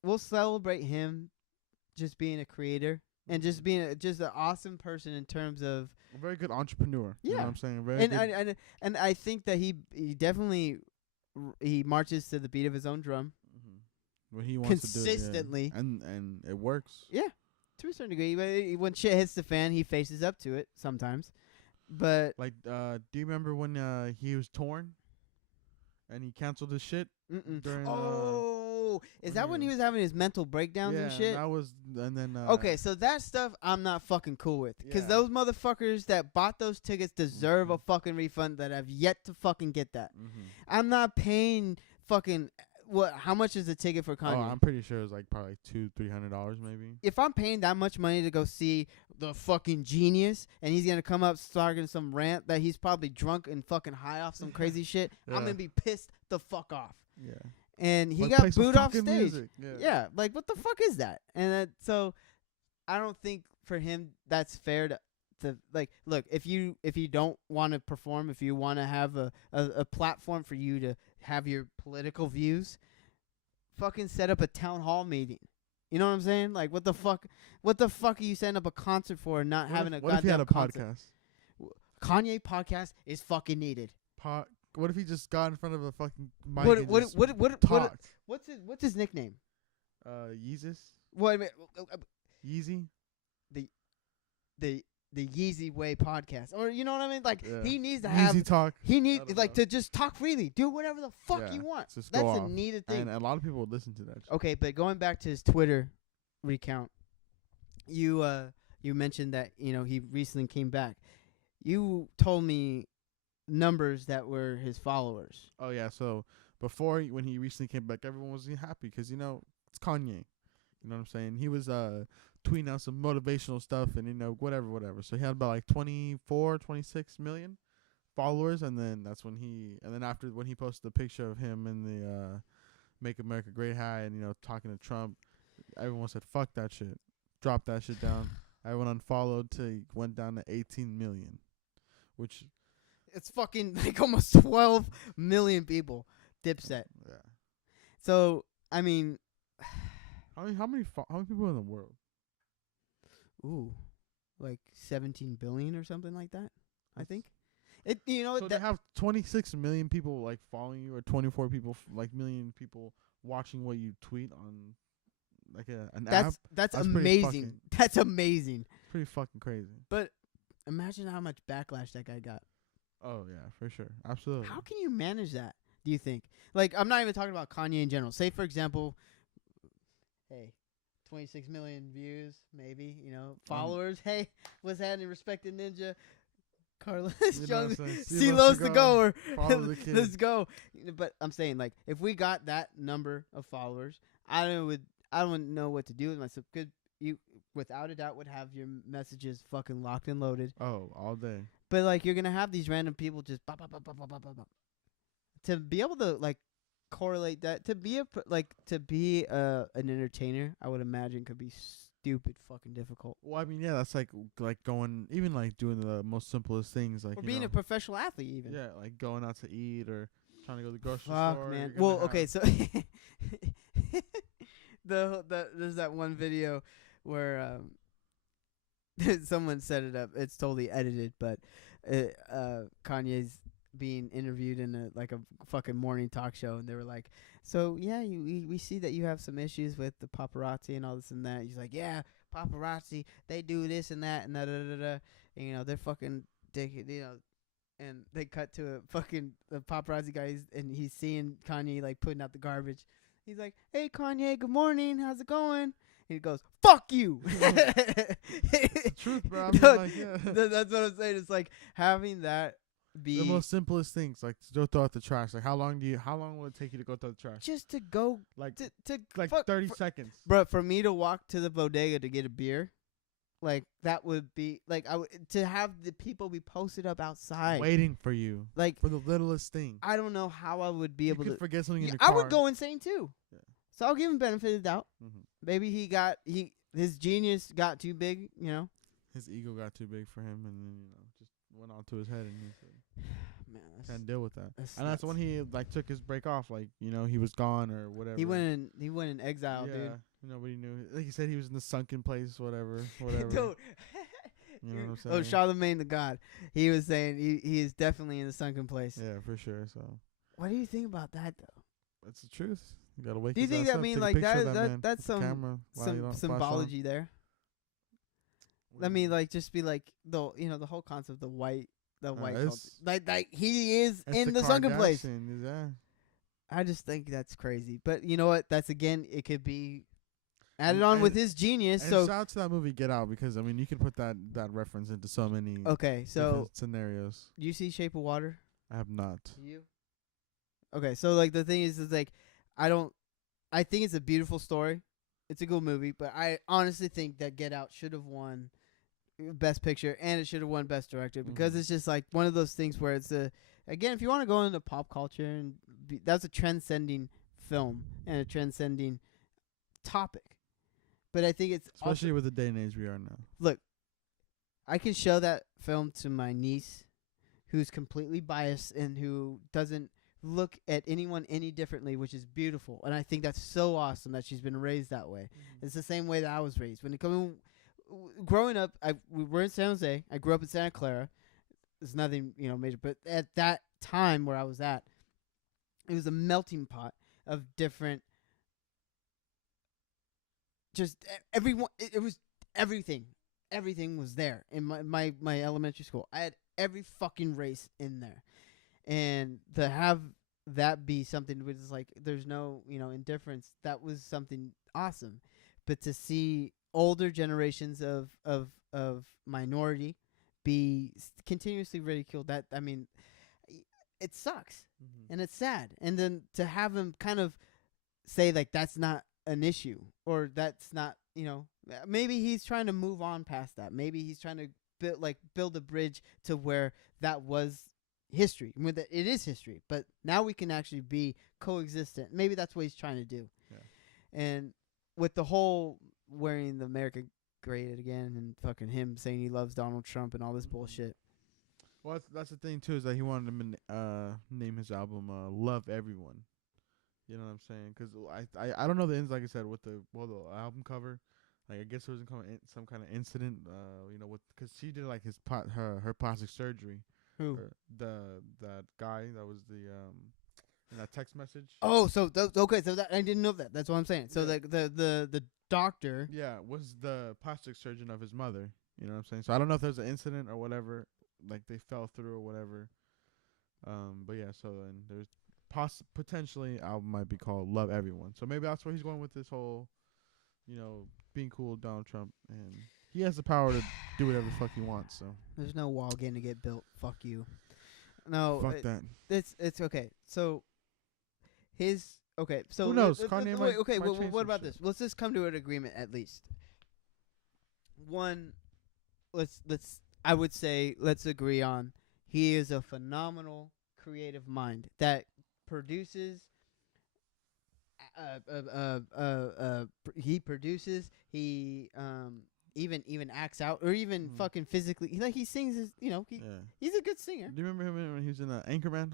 we'll celebrate him just being a creator and just being just an awesome person in terms of. A very good entrepreneur. You know Yeah. what I'm saying? Very good. And I think that he definitely he marches to the beat of his own drum When he wants consistently. to do it, yeah. And it works. Yeah, to a certain degree. But when shit hits the fan, he faces up to it sometimes. But Like, do you remember when he was torn, and he canceled his shit during? Is when that he when he was- was having his mental breakdowns and shit? that was, and then. Okay, so that stuff I'm not fucking cool with. Because Yeah. those motherfuckers that bought those tickets deserve a fucking refund that have yet to fucking get that. I'm not paying fucking how much is the ticket for Kanye? Oh, I'm pretty sure it was like probably $200-$300 maybe. If I'm paying that much money to go see the fucking genius and he's gonna come up starting some rant that he's probably drunk and fucking high off some crazy shit, I'm Yeah. gonna be pissed the fuck off. Yeah. And he Like, got play some booed off fucking stage. music. Yeah, like what the fuck is that? And so I don't think for him that's fair to like look, if you don't want to perform, if you want to have a platform for you to have your political views, fucking set up a town hall meeting. You know what I'm saying? Like what the fuck are you setting up a concert for and not having a What if he goddamn had a concert? podcast? Kanye podcast is fucking needed. What if he just got in front of a fucking mic What and what just what talked? what's his nickname? Yeezus? What I mean, Yeezy? the Yeezy Way podcast, or you know what I mean? Like Yeah. he needs to Yeezy have, talk. he I needs don't like know. to just talk freely, do whatever the fuck Yeah, you want. just That's go a off. needed thing. And a lot of people would listen to that shit. Okay, but going back to his Twitter recount, you mentioned that he recently came back. You told me numbers that were his followers. Oh, yeah. So before, when he recently came back, everyone was happy because, it's Kanye. You know what I'm saying? He was tweeting out some motivational stuff and, whatever. So he had about like 24, 26 million followers. And then after when he posted the picture of him in the Make America Great hat and, talking to Trump, everyone said, fuck that shit. Drop that shit down. Everyone unfollowed till he went down to 18 million, which... It's fucking like almost 12 million people. Dipset. Yeah. So I mean, How many people in the world? ooh, like 17 billion or something like that. I think. It So they have 26 million people like following you, or 24 million people watching what you tweet on like an app. That's That's pretty amazing. fucking- That's amazing. Pretty fucking crazy. But imagine how much backlash that guy got. Oh yeah, for sure, absolutely. How can you manage that? Do you think? Like, I'm not even talking about Kanye in general. Say, for example, hey, 26 million views, maybe, followers. Hey, what's happening, Respected Ninja? Carlos You know Jones, what I'm saying? CeeLo's to go, or Follow the kid. let's go. But I'm saying, like, if we got that number of followers, I don't know what to do with myself. Because you, without a doubt, would have your messages fucking locked and loaded. Oh, all day. But like you're gonna have these random people just bop, bop, bop, bop, bop, bop, bop. To be able to like correlate that to be an entertainer, I would imagine could be stupid fucking difficult. Well, I mean, yeah, that's like going, even like doing the most simplest things, like Or being a professional athlete, even. yeah, like going out to eat, or trying to go to the grocery Fuck, store. man. you're gonna Well, okay, have- so there's that one video where someone set it up. It's totally edited, but Kanye's being interviewed in a fucking morning talk show, and they were like, "So yeah, we see that you have some issues with the paparazzi and all this and that." He's like, "Yeah, paparazzi, they do this and that and da da da da. And, they're fucking dick, And they cut to the paparazzi guys, and he's seeing Kanye like putting out the garbage. He's like, "Hey Kanye, good morning, how's it going?" And he goes, "Fuck you." It's the truth, bro. I mean, No, like, yeah. That's what I'm saying. It's like having that be The most simplest things, like to go throw out the trash. Like how long will it take you to go throw the trash? just to go Like to like fuck, 30 seconds. Bro, for me to walk to the bodega to get a beer, like that would be like to have the people be posted up outside Waiting for you. like For the littlest thing. I don't know how I would be You able could to. forget something in Yeah, your car. I would go insane too. Yeah. So I'll give him benefit of the doubt. Mhm. Maybe his genius got too big, His ego got too big for him, and then just went onto his head, and he said, Man, can't deal with that. that's And that's nuts. when he like took his break off, like he was gone or whatever. He went in exile, yeah, dude. nobody knew. Like he said, he was in the sunken place, whatever. Dude. You know what I'm Oh, saying? Charlemagne the God. He was saying he is definitely in the sunken place. Yeah, for sure. So What do you think about that though? that's the truth. You gotta wake. Do you his think ass that up, mean take a like picture of that man that's with the some camera while you don't some flash on. symbology there? What I do you mean, like just be like the whole concept of the white culture. it's- Like he is It's in the sunken place. Kardashians, yeah. I just think that's crazy. But you know what? That's again, it could be added And- on with and- his genius. And So shout out to that movie Get Out, because I mean you can put that reference into so many okay, so different scenarios. you see Shape of Water? I have not. You? Okay, so like the thing is like I think it's a beautiful story. It's a good movie, but I honestly think that Get Out should have won Best Picture and it should have won Best Director because Mhm. it's just like one of those things where it's again, if you want to go into pop culture and that's a transcending film and a transcending topic. But I think it's Especially with the day and age we are now. look, I can show that film to my niece who's completely biased and who doesn't look at anyone any differently, which is beautiful. And I think that's so awesome that she's been raised that way. It's the same way that I was raised. Growing up, we were in San Jose. I grew up in Santa Clara. There's nothing, major. But at that time where I was at, it was a melting pot of different everyone. It was everything. Everything was there in my elementary school. I had every fucking race in there, and to have that be something which is like there's no indifference. That was something awesome, but to see older generations of minority be continuously ridiculed, that I mean, it sucks and it's sad. And then to have him kind of say like that's not an issue or that's not maybe he's trying to move on past that. Maybe he's trying to build a bridge to where that was history. I mean, it is history, but now we can actually be coexistent. Maybe that's what he's trying to do. Yeah. And with the whole wearing the America Great again and fucking him saying he loves Donald Trump and all this bullshit. Well, that's the thing too, is that he wanted to name his album "Love Everyone." You know what I'm saying? Because I don't know the ins, like I said, with the album cover. Like I guess there was some kind of incident, because she did like her plastic surgery. Who? That guy that was in that text message. Oh, so okay, so that I didn't know that. That's what I'm saying. So Yeah. like the doctor. Yeah, was the plastic surgeon of his mother. You know what I'm saying? So I don't know if there's an incident or whatever, like they fell through or whatever. But yeah, so then there's potentially album might be called "Love Everyone." So maybe that's where he's going with this whole, being cool with Donald Trump, and he has the power to do whatever the fuck he wants. So There's no wall going to get built. Fuck you. No, fuck that. It's okay. So So Who knows? Wait, Kanye okay. might change What some about shit. this? Let's just come to an agreement at least. One, I would say let's agree on he is a phenomenal creative mind that produces. He produces. He even acts out or even fucking physically. He sings. He's a good singer. Do you remember him when he was in Anchorman?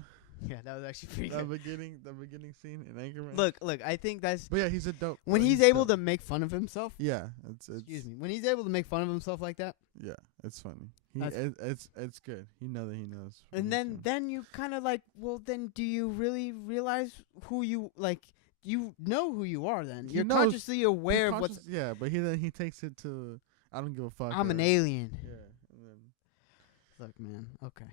Yeah, that was actually pretty the good. beginning scene in Anchorman. Look, I think that's But yeah, he's a dope. when he's able to make fun of himself. Yeah, it's Excuse me. When he's able to make fun of himself like that, Yeah, it's funny. It's good. He knows. what and he's doing. then you kind of like, well, then do you really realize who you like? You know who you are. Then He you're knows- consciously aware of what's. Yeah, but he takes it to I don't give a fuck. I'm an or- alien. Yeah, and then Look, man. Okay,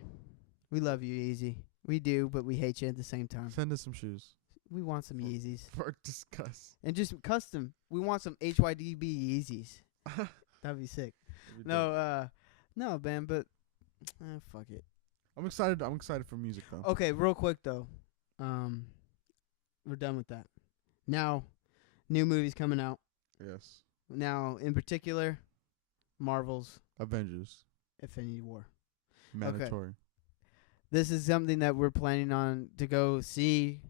we love you, Yeezy. We do, but we hate you at the same time. send us some shoes We want some Yeezys for discuss. and just custom. We want some HYDB Yeezys. That'd be sick. No, man, but fuck it. I'm excited. I'm excited for music though. Okay, real quick though. We're done with that. Now, new movies coming out. Yes, Now, in particular, Marvel's Avengers Infinity War. mandatory. This is something that we're planning on to go see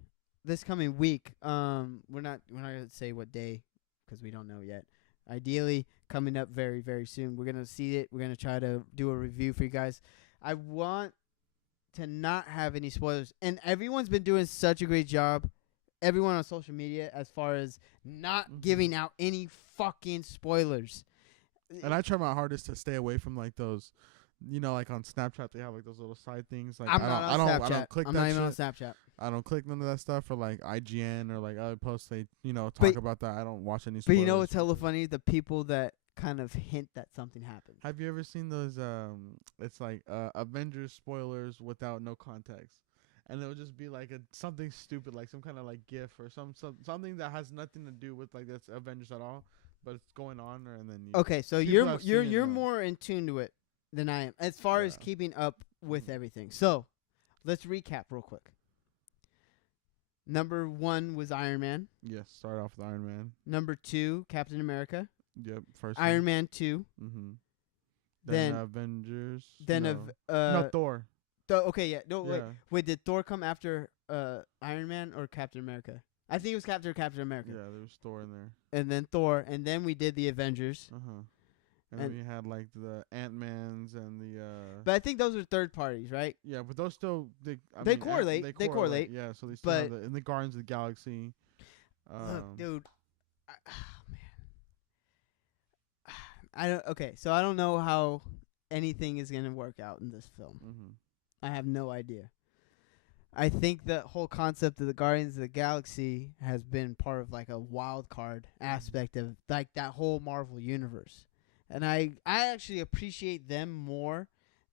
this coming week. We're not gonna say what day because we don't know yet. Ideally, coming up very, very soon. We're gonna see it. We're gonna try to do a review for you guys. I want to not have any spoilers, and everyone's been doing such a great job. Everyone on social media, as far as not giving out any fucking spoilers. And I try my hardest to stay away from like those, like on Snapchat they have like those little side things. Like I'm not on Snapchat. I don't click I'm that not even on shit. Snapchat. I don't click none of that stuff, or like IGN or like other posts they talk But- about that. I don't watch any. But Spoilers you know what's hella because- funny? The people that kind of hint that something happened. Have you ever seen those? It's like Avengers spoilers without no context, and it'll just be like something stupid, like some kind of like GIF or something that has nothing to do with like that's Avengers at all, but it's going on, and then Okay, so people you're have seen it you're know. more in tune to it than I am as far as Yeah. keeping up with everything. So, let's recap real quick. Number 1 was Iron Man. Yes, start off with Iron Man. Number 2, Captain America. Yep, first Iron Man 2. Mm-hmm. Then- Avengers. Then no. No, Thor. okay, yeah. No, Yeah. wait, did Thor come after Iron Man or Captain America? I think it was Captain America. Yeah, there was Thor in there. And then Thor, and then we did the Avengers. And then we had like the Ant-Mans and the But I think those are third parties, right? yeah, but those still They correlate. They correlate. Yeah, so they still have But- in the Guardians of the Galaxy. Look, dude. Man. I don't. Okay, so I don't know how anything is gonna work out in this film. Mm-hmm. I have no idea. I think the whole concept of the Guardians of the Galaxy has been part of like a wild card aspect of like that whole Marvel universe, and I actually appreciate them more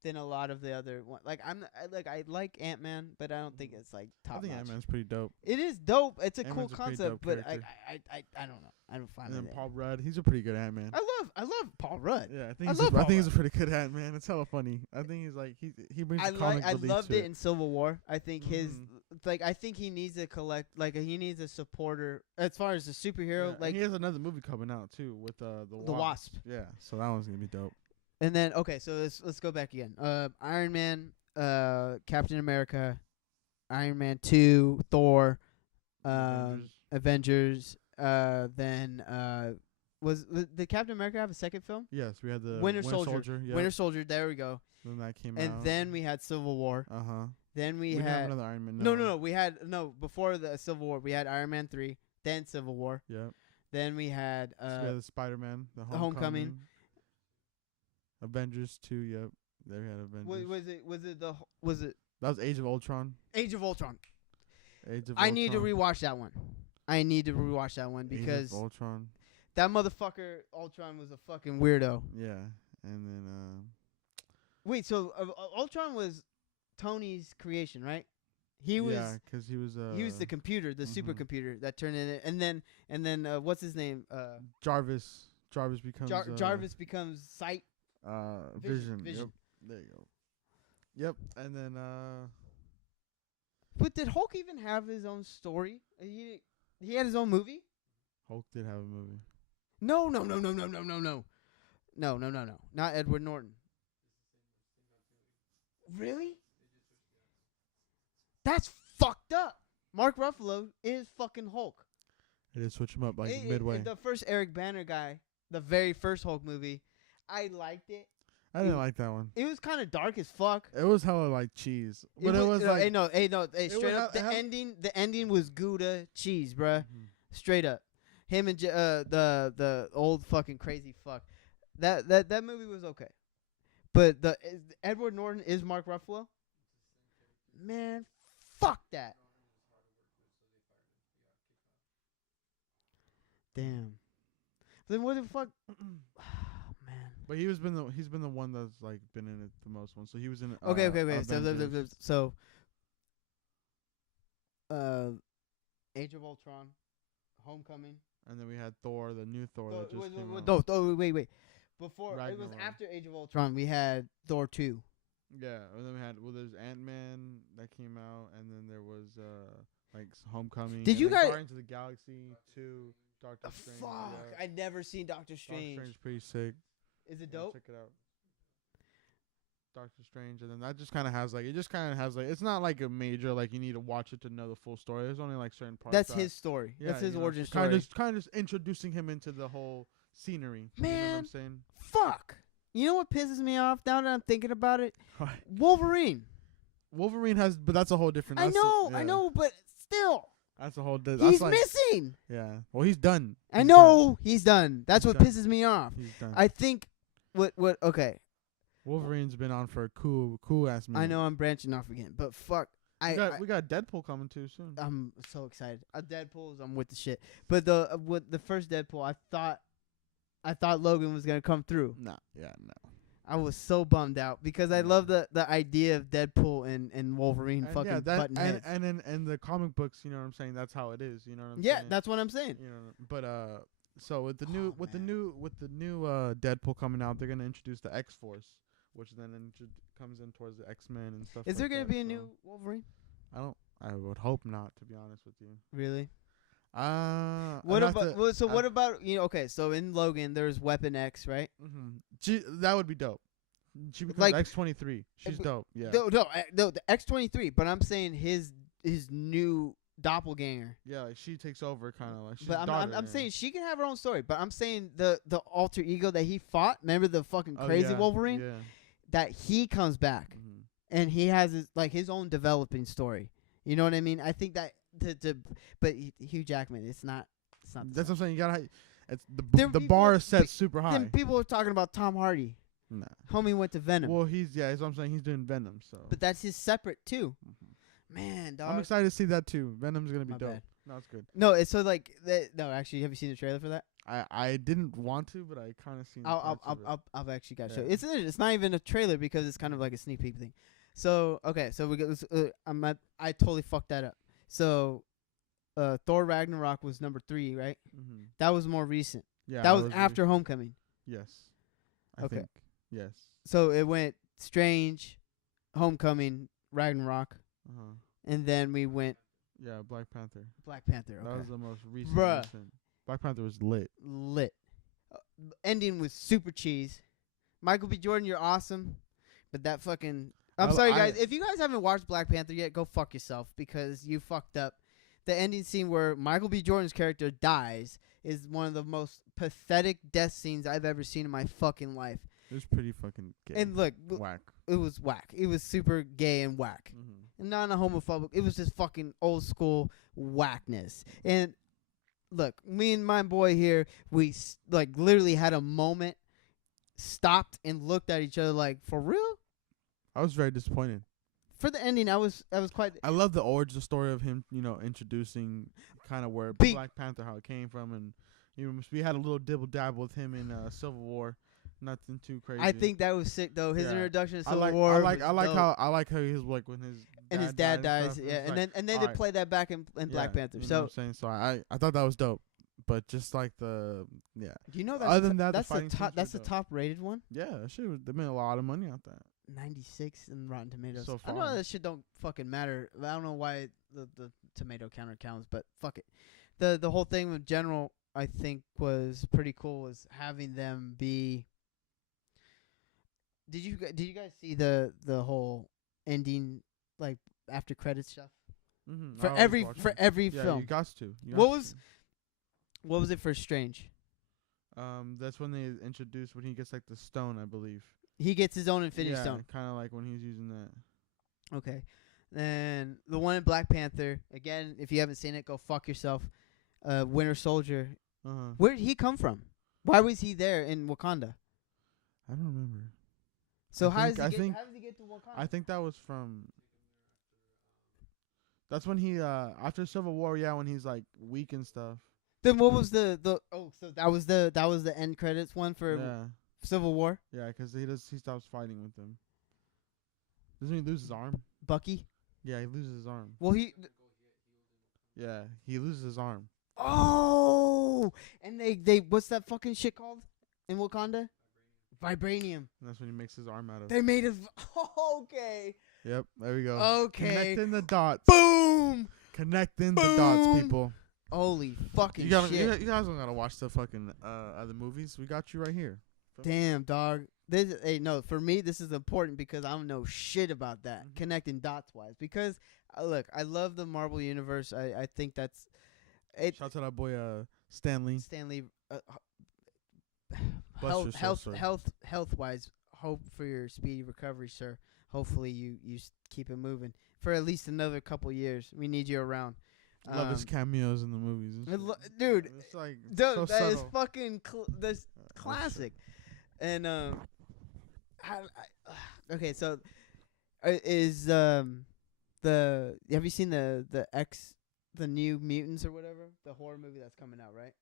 than a lot of the other one. Like I like Ant-Man, but I don't think it's like top I think notch. Ant-Man's pretty dope. It is dope. It's a Ant-Man's cool a pretty concept, dope but character. I don't know. I don't find And then it. Paul Rudd, he's a pretty good Ant-Man. I love Paul Rudd. Yeah, I I think he's love I Paul think he's a pretty good Ant-Man. It's hella funny. I think he's like he brings the comic I relief loved to it in Civil War. I think his Mhm. I think he needs to collect he needs a supporter as far as the superhero Yeah, and he has another movie coming out too with the Wasp. Yeah, so that one's gonna be dope. And then okay, so let's go back again. Iron Man, Captain America, Iron Man 2, Thor, Avengers. Then did Captain America have a second film? Yes, we had the Winter Soldier. Yeah, Winter Soldier. There we go. then that came And out. then we had Civil War. Then we didn't have had another Iron Man. no. We had before the Civil War. We had Iron Man 3, then Civil War. Yep. Then we had So we had the Spider-Man, the Homecoming. Avengers 2. Yep. There we had Avengers. was it That was Age of Ultron. Age of Ultron? Age of I need to Ultron. rewatch that one. I need to rewatch that one Age of because Ultron. that motherfucker Ultron was a fucking weirdo. Yeah, and then Wait, so Ultron was Tony's creation, right? He was yeah, 'cause he was the computer, the mhm. supercomputer that turned in it, and then what's his name? Jarvis. Jarvis becomes Jarvis becomes Sight. Vision. Vision. Yep. There you go. Yep, and then But did Hulk even have his own story? He had his own movie? Hulk did have a movie. No. Not Edward Norton. Really? That's fucked up. Mark Ruffalo is fucking Hulk. They did switch him up like midway. The first Eric Banner guy, the very first Hulk movie, I liked it. I didn't like that one. It was kind of dark as fuck. It was hella like cheese, but it was like hey, straight up, the ending was Gouda cheese, bruh. Straight up, him and the old fucking crazy fuck. That movie was okay, but the Edward Norton is Mark Ruffalo. Man, fuck that. Damn. Then what the fuck? Man. But he's been the one that's like been in it the most one. So he was in. Okay. Avengers. So, Age of Ultron, Homecoming, and then we had Thor, the new Thor that just came out. Wait. Before it was after Age of Ultron, we had Thor 2. Yeah, and then we had there's Ant-Man that came out, and then there was like Homecoming. Did you guys Guardians of the Galaxy 2, Doctor Strange? Fuck, I never seen Doctor Strange. Doctor Strange pretty sick. Is it dope? Check it out. Doctor Strange, and then that just kind of has like it's not like a major like you need to watch it to know the full story. There's only like certain parts. That's his story. Yeah, that's his origin story. Kind of just introducing him into the whole scenery. Man, you know what I'm saying? Fuck. You know what pisses me off now that I'm thinking about it? Wolverine. Wolverine has, but that's a whole different. I know, but still. That's a whole. He's missing. Yeah. Well, he's done. I know he's done. That's what pisses me off. He's done. I think. Okay. Wolverine's been on for a cool ass minute. I know I'm branching off again, but fuck. We got Deadpool coming too soon. I'm so excited. Deadpool's I'm with the shit. But the first Deadpool, I thought Logan was gonna come through. No. I was so bummed out because I love the idea of Deadpool and Wolverine fucking butting heads. And the comic books, you know what I'm saying? That's how it is. You know what I'm saying? Yeah, that's what I'm saying. You know, but so with the new Deadpool coming out, they're gonna introduce the X-Force, which then comes in towards the X-Men and stuff. Is there gonna be a new Wolverine? I would hope not, to be honest with you. Really? What about okay, so in Logan there's Weapon X, right? That would be dope. She becomes like X-23. She's dope. Yeah. No, the X-23, but I'm saying his new doppelganger. Yeah, like she takes over kind of like. But I'm saying she can have her own story, but I'm saying the alter ego that he fought, remember the fucking crazy Wolverine? Yeah. That he comes back and he has his own developing story. You know what I mean? I think that but Hugh Jackman, it's not. That's what I'm saying. You gotta. The bar is set super high. Then people are talking about Tom Hardy. Nah. Homie went to Venom. Well, that's what I'm saying. He's doing Venom, so. But that's his separate too. Man, dog. I'm excited to see that too. Venom's gonna be My dope. bad. No, it's good. No, it's so like no. Actually, have you seen the trailer for that? I didn't want to, but I kind of seen. I've actually got to show you. It's not even a trailer because it's kind of like a sneak peek thing. So okay, so we got. I totally fucked that up. So, Thor Ragnarok was number 3, right? That was more recent. Yeah, that was after Homecoming. Yes. I think. Yes. So it went Strange, Homecoming, Ragnarok, and then we went. Yeah, Black Panther. Okay. That was the most recent. Bruh. Black Panther was lit. Ending was super cheese. Michael B. Jordan, you're awesome, but that fucking. I'm sorry, guys. If you guys haven't watched Black Panther yet, go fuck yourself because you fucked up. The ending scene where Michael B. Jordan's character dies is one of the most pathetic death scenes I've ever seen in my fucking life. It was pretty fucking gay. And look, whack. It was whack. It was super gay and whack. And not a homophobic. It was just fucking old school whackness. And look, me and my boy here, we literally had a moment, stopped and looked at each other like, for real? I was very disappointed. For the ending, I was quite. I love the origin story of him, introducing kind of where Black Panther, how it came from, and we had a little dibble dabble with him in Civil War. Nothing too crazy. I think that was sick though. His introduction to Civil War. I like how he was like when his dad dies. Yeah, and then they play that back in Black Panther. You know what I'm saying? So I thought that was dope. But just like Do you know other than that, that's the top rated one? Yeah, that shit they made a lot of money off that. 96 in Rotten Tomatoes. So far. I know that shit don't fucking matter. I don't know why the tomato counter counts, but fuck it. The whole thing in general, I think, was pretty cool. Was having them be. Did you guys see the whole ending like after credits stuff? For every film. You got to. What was it for Strange? That's when they introduced when he gets like the stone, I believe. He gets his own Infinity Stone. kind of like when he's using that. Okay. Then the one in Black Panther. Again, if you haven't seen it, go fuck yourself. Winter Soldier. Where did he come from? Why was he there in Wakanda? I don't remember. So how does he get to Wakanda? I think that was from. That's when he after Civil War, when he's like weak and stuff. Then what was the so that was the end credits one for Civil War? Yeah, because he stops fighting with them. Doesn't he lose his arm? Bucky? Yeah, he loses his arm. Well, he loses his arm. Oh, and they what's that fucking shit called in Wakanda? Vibranium. And that's when he makes his arm out of. They made it. Okay. Yep, there we go. Okay. Connecting the dots. Boom. Connecting the dots, people. Holy fucking shit. shit. You guys don't gotta watch the fucking other movies. We got you right here. Damn, dog. No, for me, this is important because I don't know shit about that. Connecting dots wise. Because, look, I love the Marvel Universe. I think that's. Shout out to that boy, Stanley. Health wise, hope for your speedy recovery, sir. Hopefully you keep it moving for at least another couple years. We need you around. Love his cameos in the movies. Dude, it's like dude, so that is subtle. fucking that's classic. And okay, so is have you seen the New Mutants or whatever, the horror movie that's coming out, right?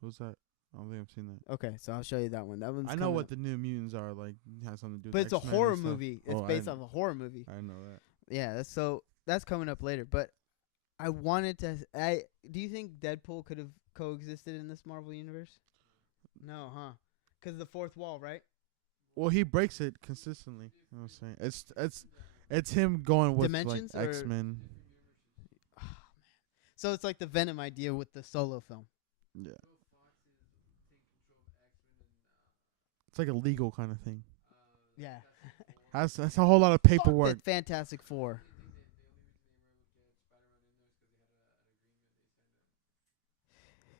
Who's that? I don't think I've seen that. Okay, so I'll show you that one. That one's I know what the New Mutants are like. Has something to do with but it's X-Men a horror and stuff. movie. It's based off a horror movie. I know that. Yeah, that's coming up later. But I wanted to. Do you think Deadpool could have coexisted in this Marvel universe? No, huh? Because of the fourth wall, right? Well, he breaks it consistently. You know what I'm saying? It's him going with Dimensions like X-Men. Oh, man. So it's like the Venom idea with the solo film. Yeah. It's like a legal kind of thing. Yeah. That's a whole lot of paperwork. Fuck that Fantastic Four.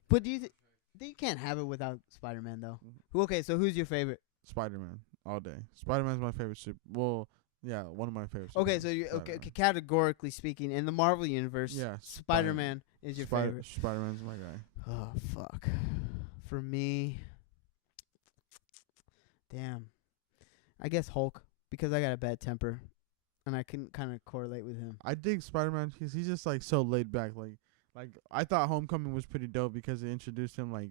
But do you can't have it without Spider-Man though? Okay, so who's your favorite? Spider-Man all day. Spider-Man's my favorite super. Well, yeah, one of my favorites. Okay, so you categorically speaking, in the Marvel universe, Spider-Man is your favorite. Spider-Man's my guy. Oh fuck. For me, damn. I guess Hulk because I got a bad temper, and I can kind of correlate with him. I dig Spider-Man because he's just like so laid back. Like I thought Homecoming was pretty dope because it introduced him like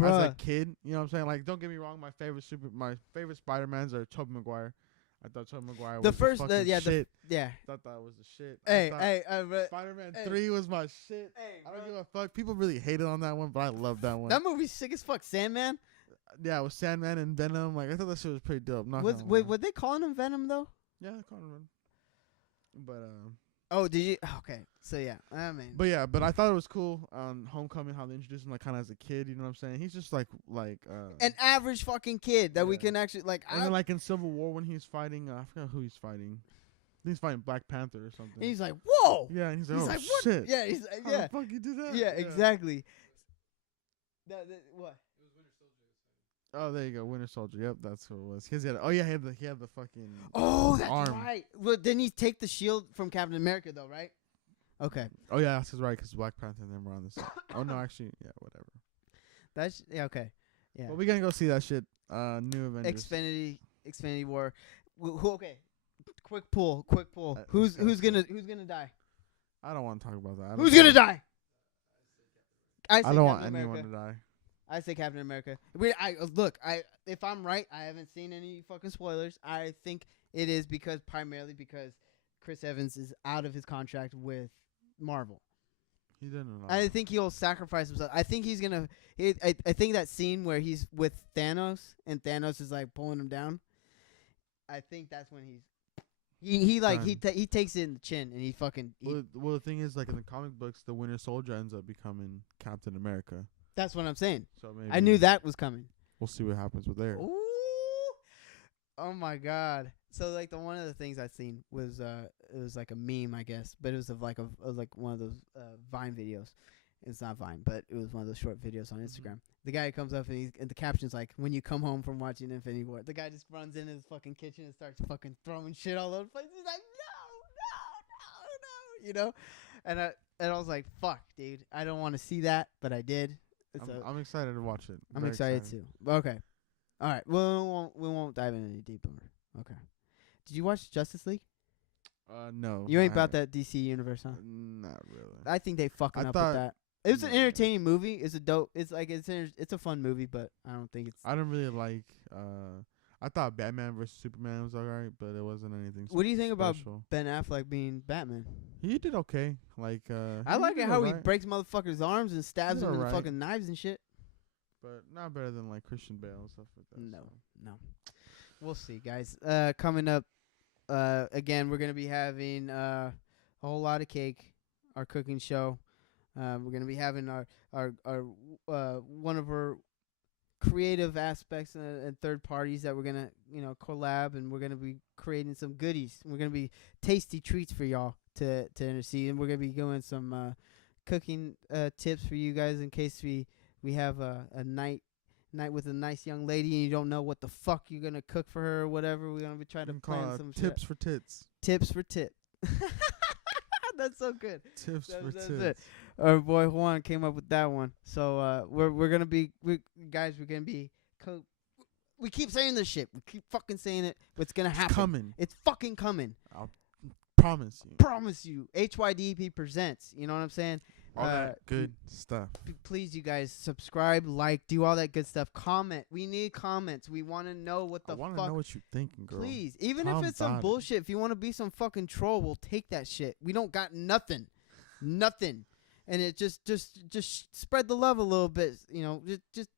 as a kid. You know what I'm saying? Like, don't get me wrong, my favorite Spider-Mans are Tobey Maguire. I thought Tobey Maguire was the shit. I thought that was the shit. Spider-Man 3 was my shit. I don't give a fuck. People really hated on that one, but I love that one. That movie's sick as fuck. Sandman. Yeah, it was Sandman and Venom. Like, I thought that shit was pretty dope. Wait, were they calling him Venom though? Yeah, they called him Venom. But oh, did you? Okay, so yeah, I mean. But I thought it was cool on Homecoming how they introduced him like kind of as a kid. You know what I'm saying? He's just like an average fucking kid that we can actually like. And then like in Civil War when he's fighting, I forgot who he's fighting. He's fighting Black Panther or something. And he's like, whoa. Yeah, and he's like, oh shit. Yeah, he's like, how the fuck you do that? Yeah, exactly. What? Oh, there you go, Winter Soldier. Yep, that's who it was. He had the fucking. Oh, that's arm. right. Well, didn't he take the shield from Captain America though? Right. Okay. Oh yeah, that's right. Because Black Panther and them were on this. Oh no, actually, yeah, whatever. That's okay. Yeah. But we gonna go see that shit. New Avengers. Xfinity War. Okay. Quick pull. Who's gonna die? I don't want to talk about that. Who's gonna die? I don't want anyone to die. I say Captain America. If I'm right, I haven't seen any fucking spoilers. I think it is primarily because Chris Evans is out of his contract with Marvel. He didn't. I think he'll sacrifice himself. I think he's gonna. I think that scene where he's with Thanos and Thanos is like pulling him down. I think that's when he takes it in the chin and he fucking. Well, the thing is, like in the comic books, the Winter Soldier ends up becoming Captain America. That's what I'm saying. So maybe I knew that was coming. We'll see what happens with there. Ooh. Oh my god. So like one of the things I seen was it was like a meme, I guess, but it was of like one of those Vine videos, It's not Vine, but it was one of those short videos on Instagram. The guy comes up and the caption's like, "When you come home from watching Infinity War," the guy just runs into his fucking kitchen and starts fucking throwing shit all over the place. He's like, "No, no, no, no," you know. And I was like, "Fuck, dude, I don't want to see that," but I did. I'm excited to watch it. I'm Very excited too. Okay, all right. Well, we won't dive in any deeper. Okay. Did you watch Justice League? No. You ain't about that DC universe, huh? Not really. I think they fucking up with that. It was an entertaining movie. It's a dope. It's like it's a fun movie, but I don't think it's. I don't really like. I thought Batman vs Superman was alright, but it wasn't anything. What do you think about special. Ben Affleck being Batman? He did okay. Like I like it how he alright, breaks motherfuckers' arms and stabs them with fucking knives and shit. but not better than like Christian Bale and stuff like that. No. We'll see, guys. Coming up, again, we're gonna be having a whole lot of cake, our cooking show. We're gonna be having our one of our creative aspects and third parties that we're gonna collab, and we're gonna be creating some goodies. We're gonna be tasty treats for y'all to intercede, and we're gonna be doing some cooking tips for you guys in case we have a night with a nice young lady and you don't know what the fuck you're gonna cook for her or whatever. We're gonna be trying to plan some tips for tits. Tips for tit. That's so good. Tips for that's tits. it. Our boy Juan came up with that one. So we're gonna be we keep saying this shit. We keep fucking saying it. But it's gonna happen. It's coming. It's fucking coming. I'll promise you. Promise you. HYDP presents. You know what I'm saying? All that good stuff. Please, you guys, subscribe, like, do all that good stuff. Comment. We need comments. We want to know what the fuck. I want to know what you're thinking, girl. Please, even if it's some bullshit. If you want to be some fucking troll, we'll take that shit. We don't got nothing. And it just spread the love a little bit. Just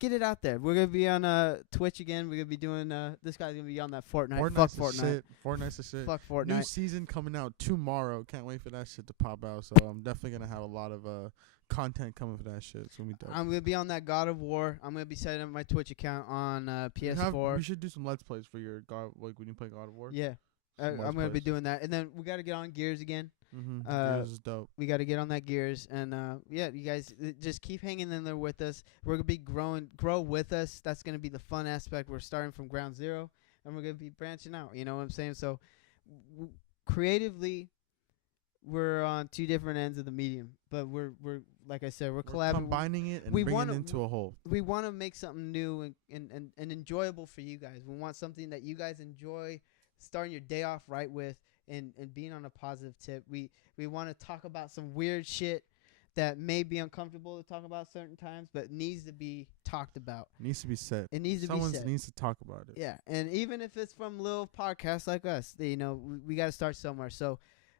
get it out there. We're gonna be on Twitch again. We're gonna be doing this guy's gonna be on that Fortnite. Fuck Fortnite. Fortnite's the shit. Fuck Fortnite. New season coming out tomorrow. Can't wait for that shit to pop out. So I'm definitely gonna have a lot of content coming for that shit. It's gonna be dope. I'm gonna be on that God of War. I'm gonna be setting up my Twitch account on PS4. We should do some Let's Plays for your God, like when you play God of War. Yeah. I'm gonna be doing that, and then we gotta get on Gears again. Gears is dope. We gotta get on that Gears, and yeah, you guys just keep hanging in there with us. We're gonna be grow with us. That's gonna be the fun aspect. We're starting from ground zero, and we're gonna be branching out. You know what I'm saying? So, creatively, we're on two different ends of the medium, but we're like I said, we're collaborating, combining it and bringing it into a whole. We want to make something new and enjoyable for you guys. We want something that you guys enjoy. Starting your day off right with and being on a positive tip. We want to talk about some weird shit that may be uncomfortable to talk about certain times, but needs to be talked about. Needs to be said. It needs to be said. Someone needs to talk about it. Yeah, and even if it's from little podcasts like us, we got to start somewhere. So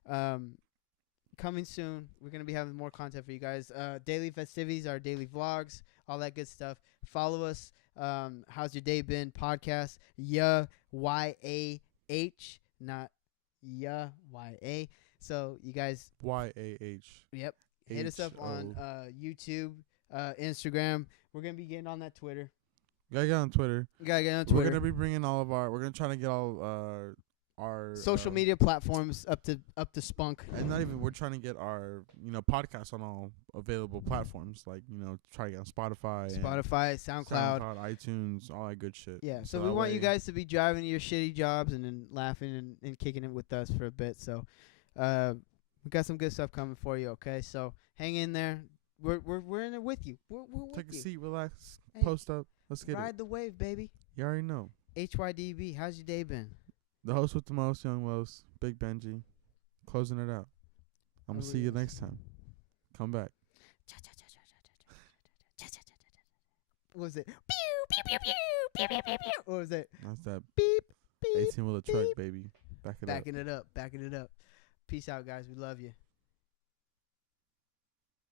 coming soon, we're going to be having more content for you guys. Daily festivities, our daily vlogs, all that good stuff. Follow us. How's your day been? Podcast. Yeah, YAH, not YA. So you guys YAH. Yep. Hit us up on YouTube, Instagram. We're gonna be getting on that Twitter. You gotta get on Twitter. We're gonna be bringing we're gonna try to get all our social media platforms up to spunk. And not even, we're trying to get our podcasts on all available platforms, like try to get on Spotify, SoundCloud, iTunes, all that good shit. Yeah, so we want you guys to be driving to your shitty jobs and then laughing and kicking it with us for a bit. So we got some good stuff coming for you. Okay, so hang in there. We're in it with you. We're Take with a seat, relax, hey, post up. Let's get ride the wave, baby. You already know. HYDB, how's your day been? The host with the most, Young Los, Big Benji, closing it out. I'm gonna see you next time. Come back. What was it? What was it? That's that Beep, beep. 18-wheeler truck, baby. Backing it up. Backing it up. Peace out, guys. We love you.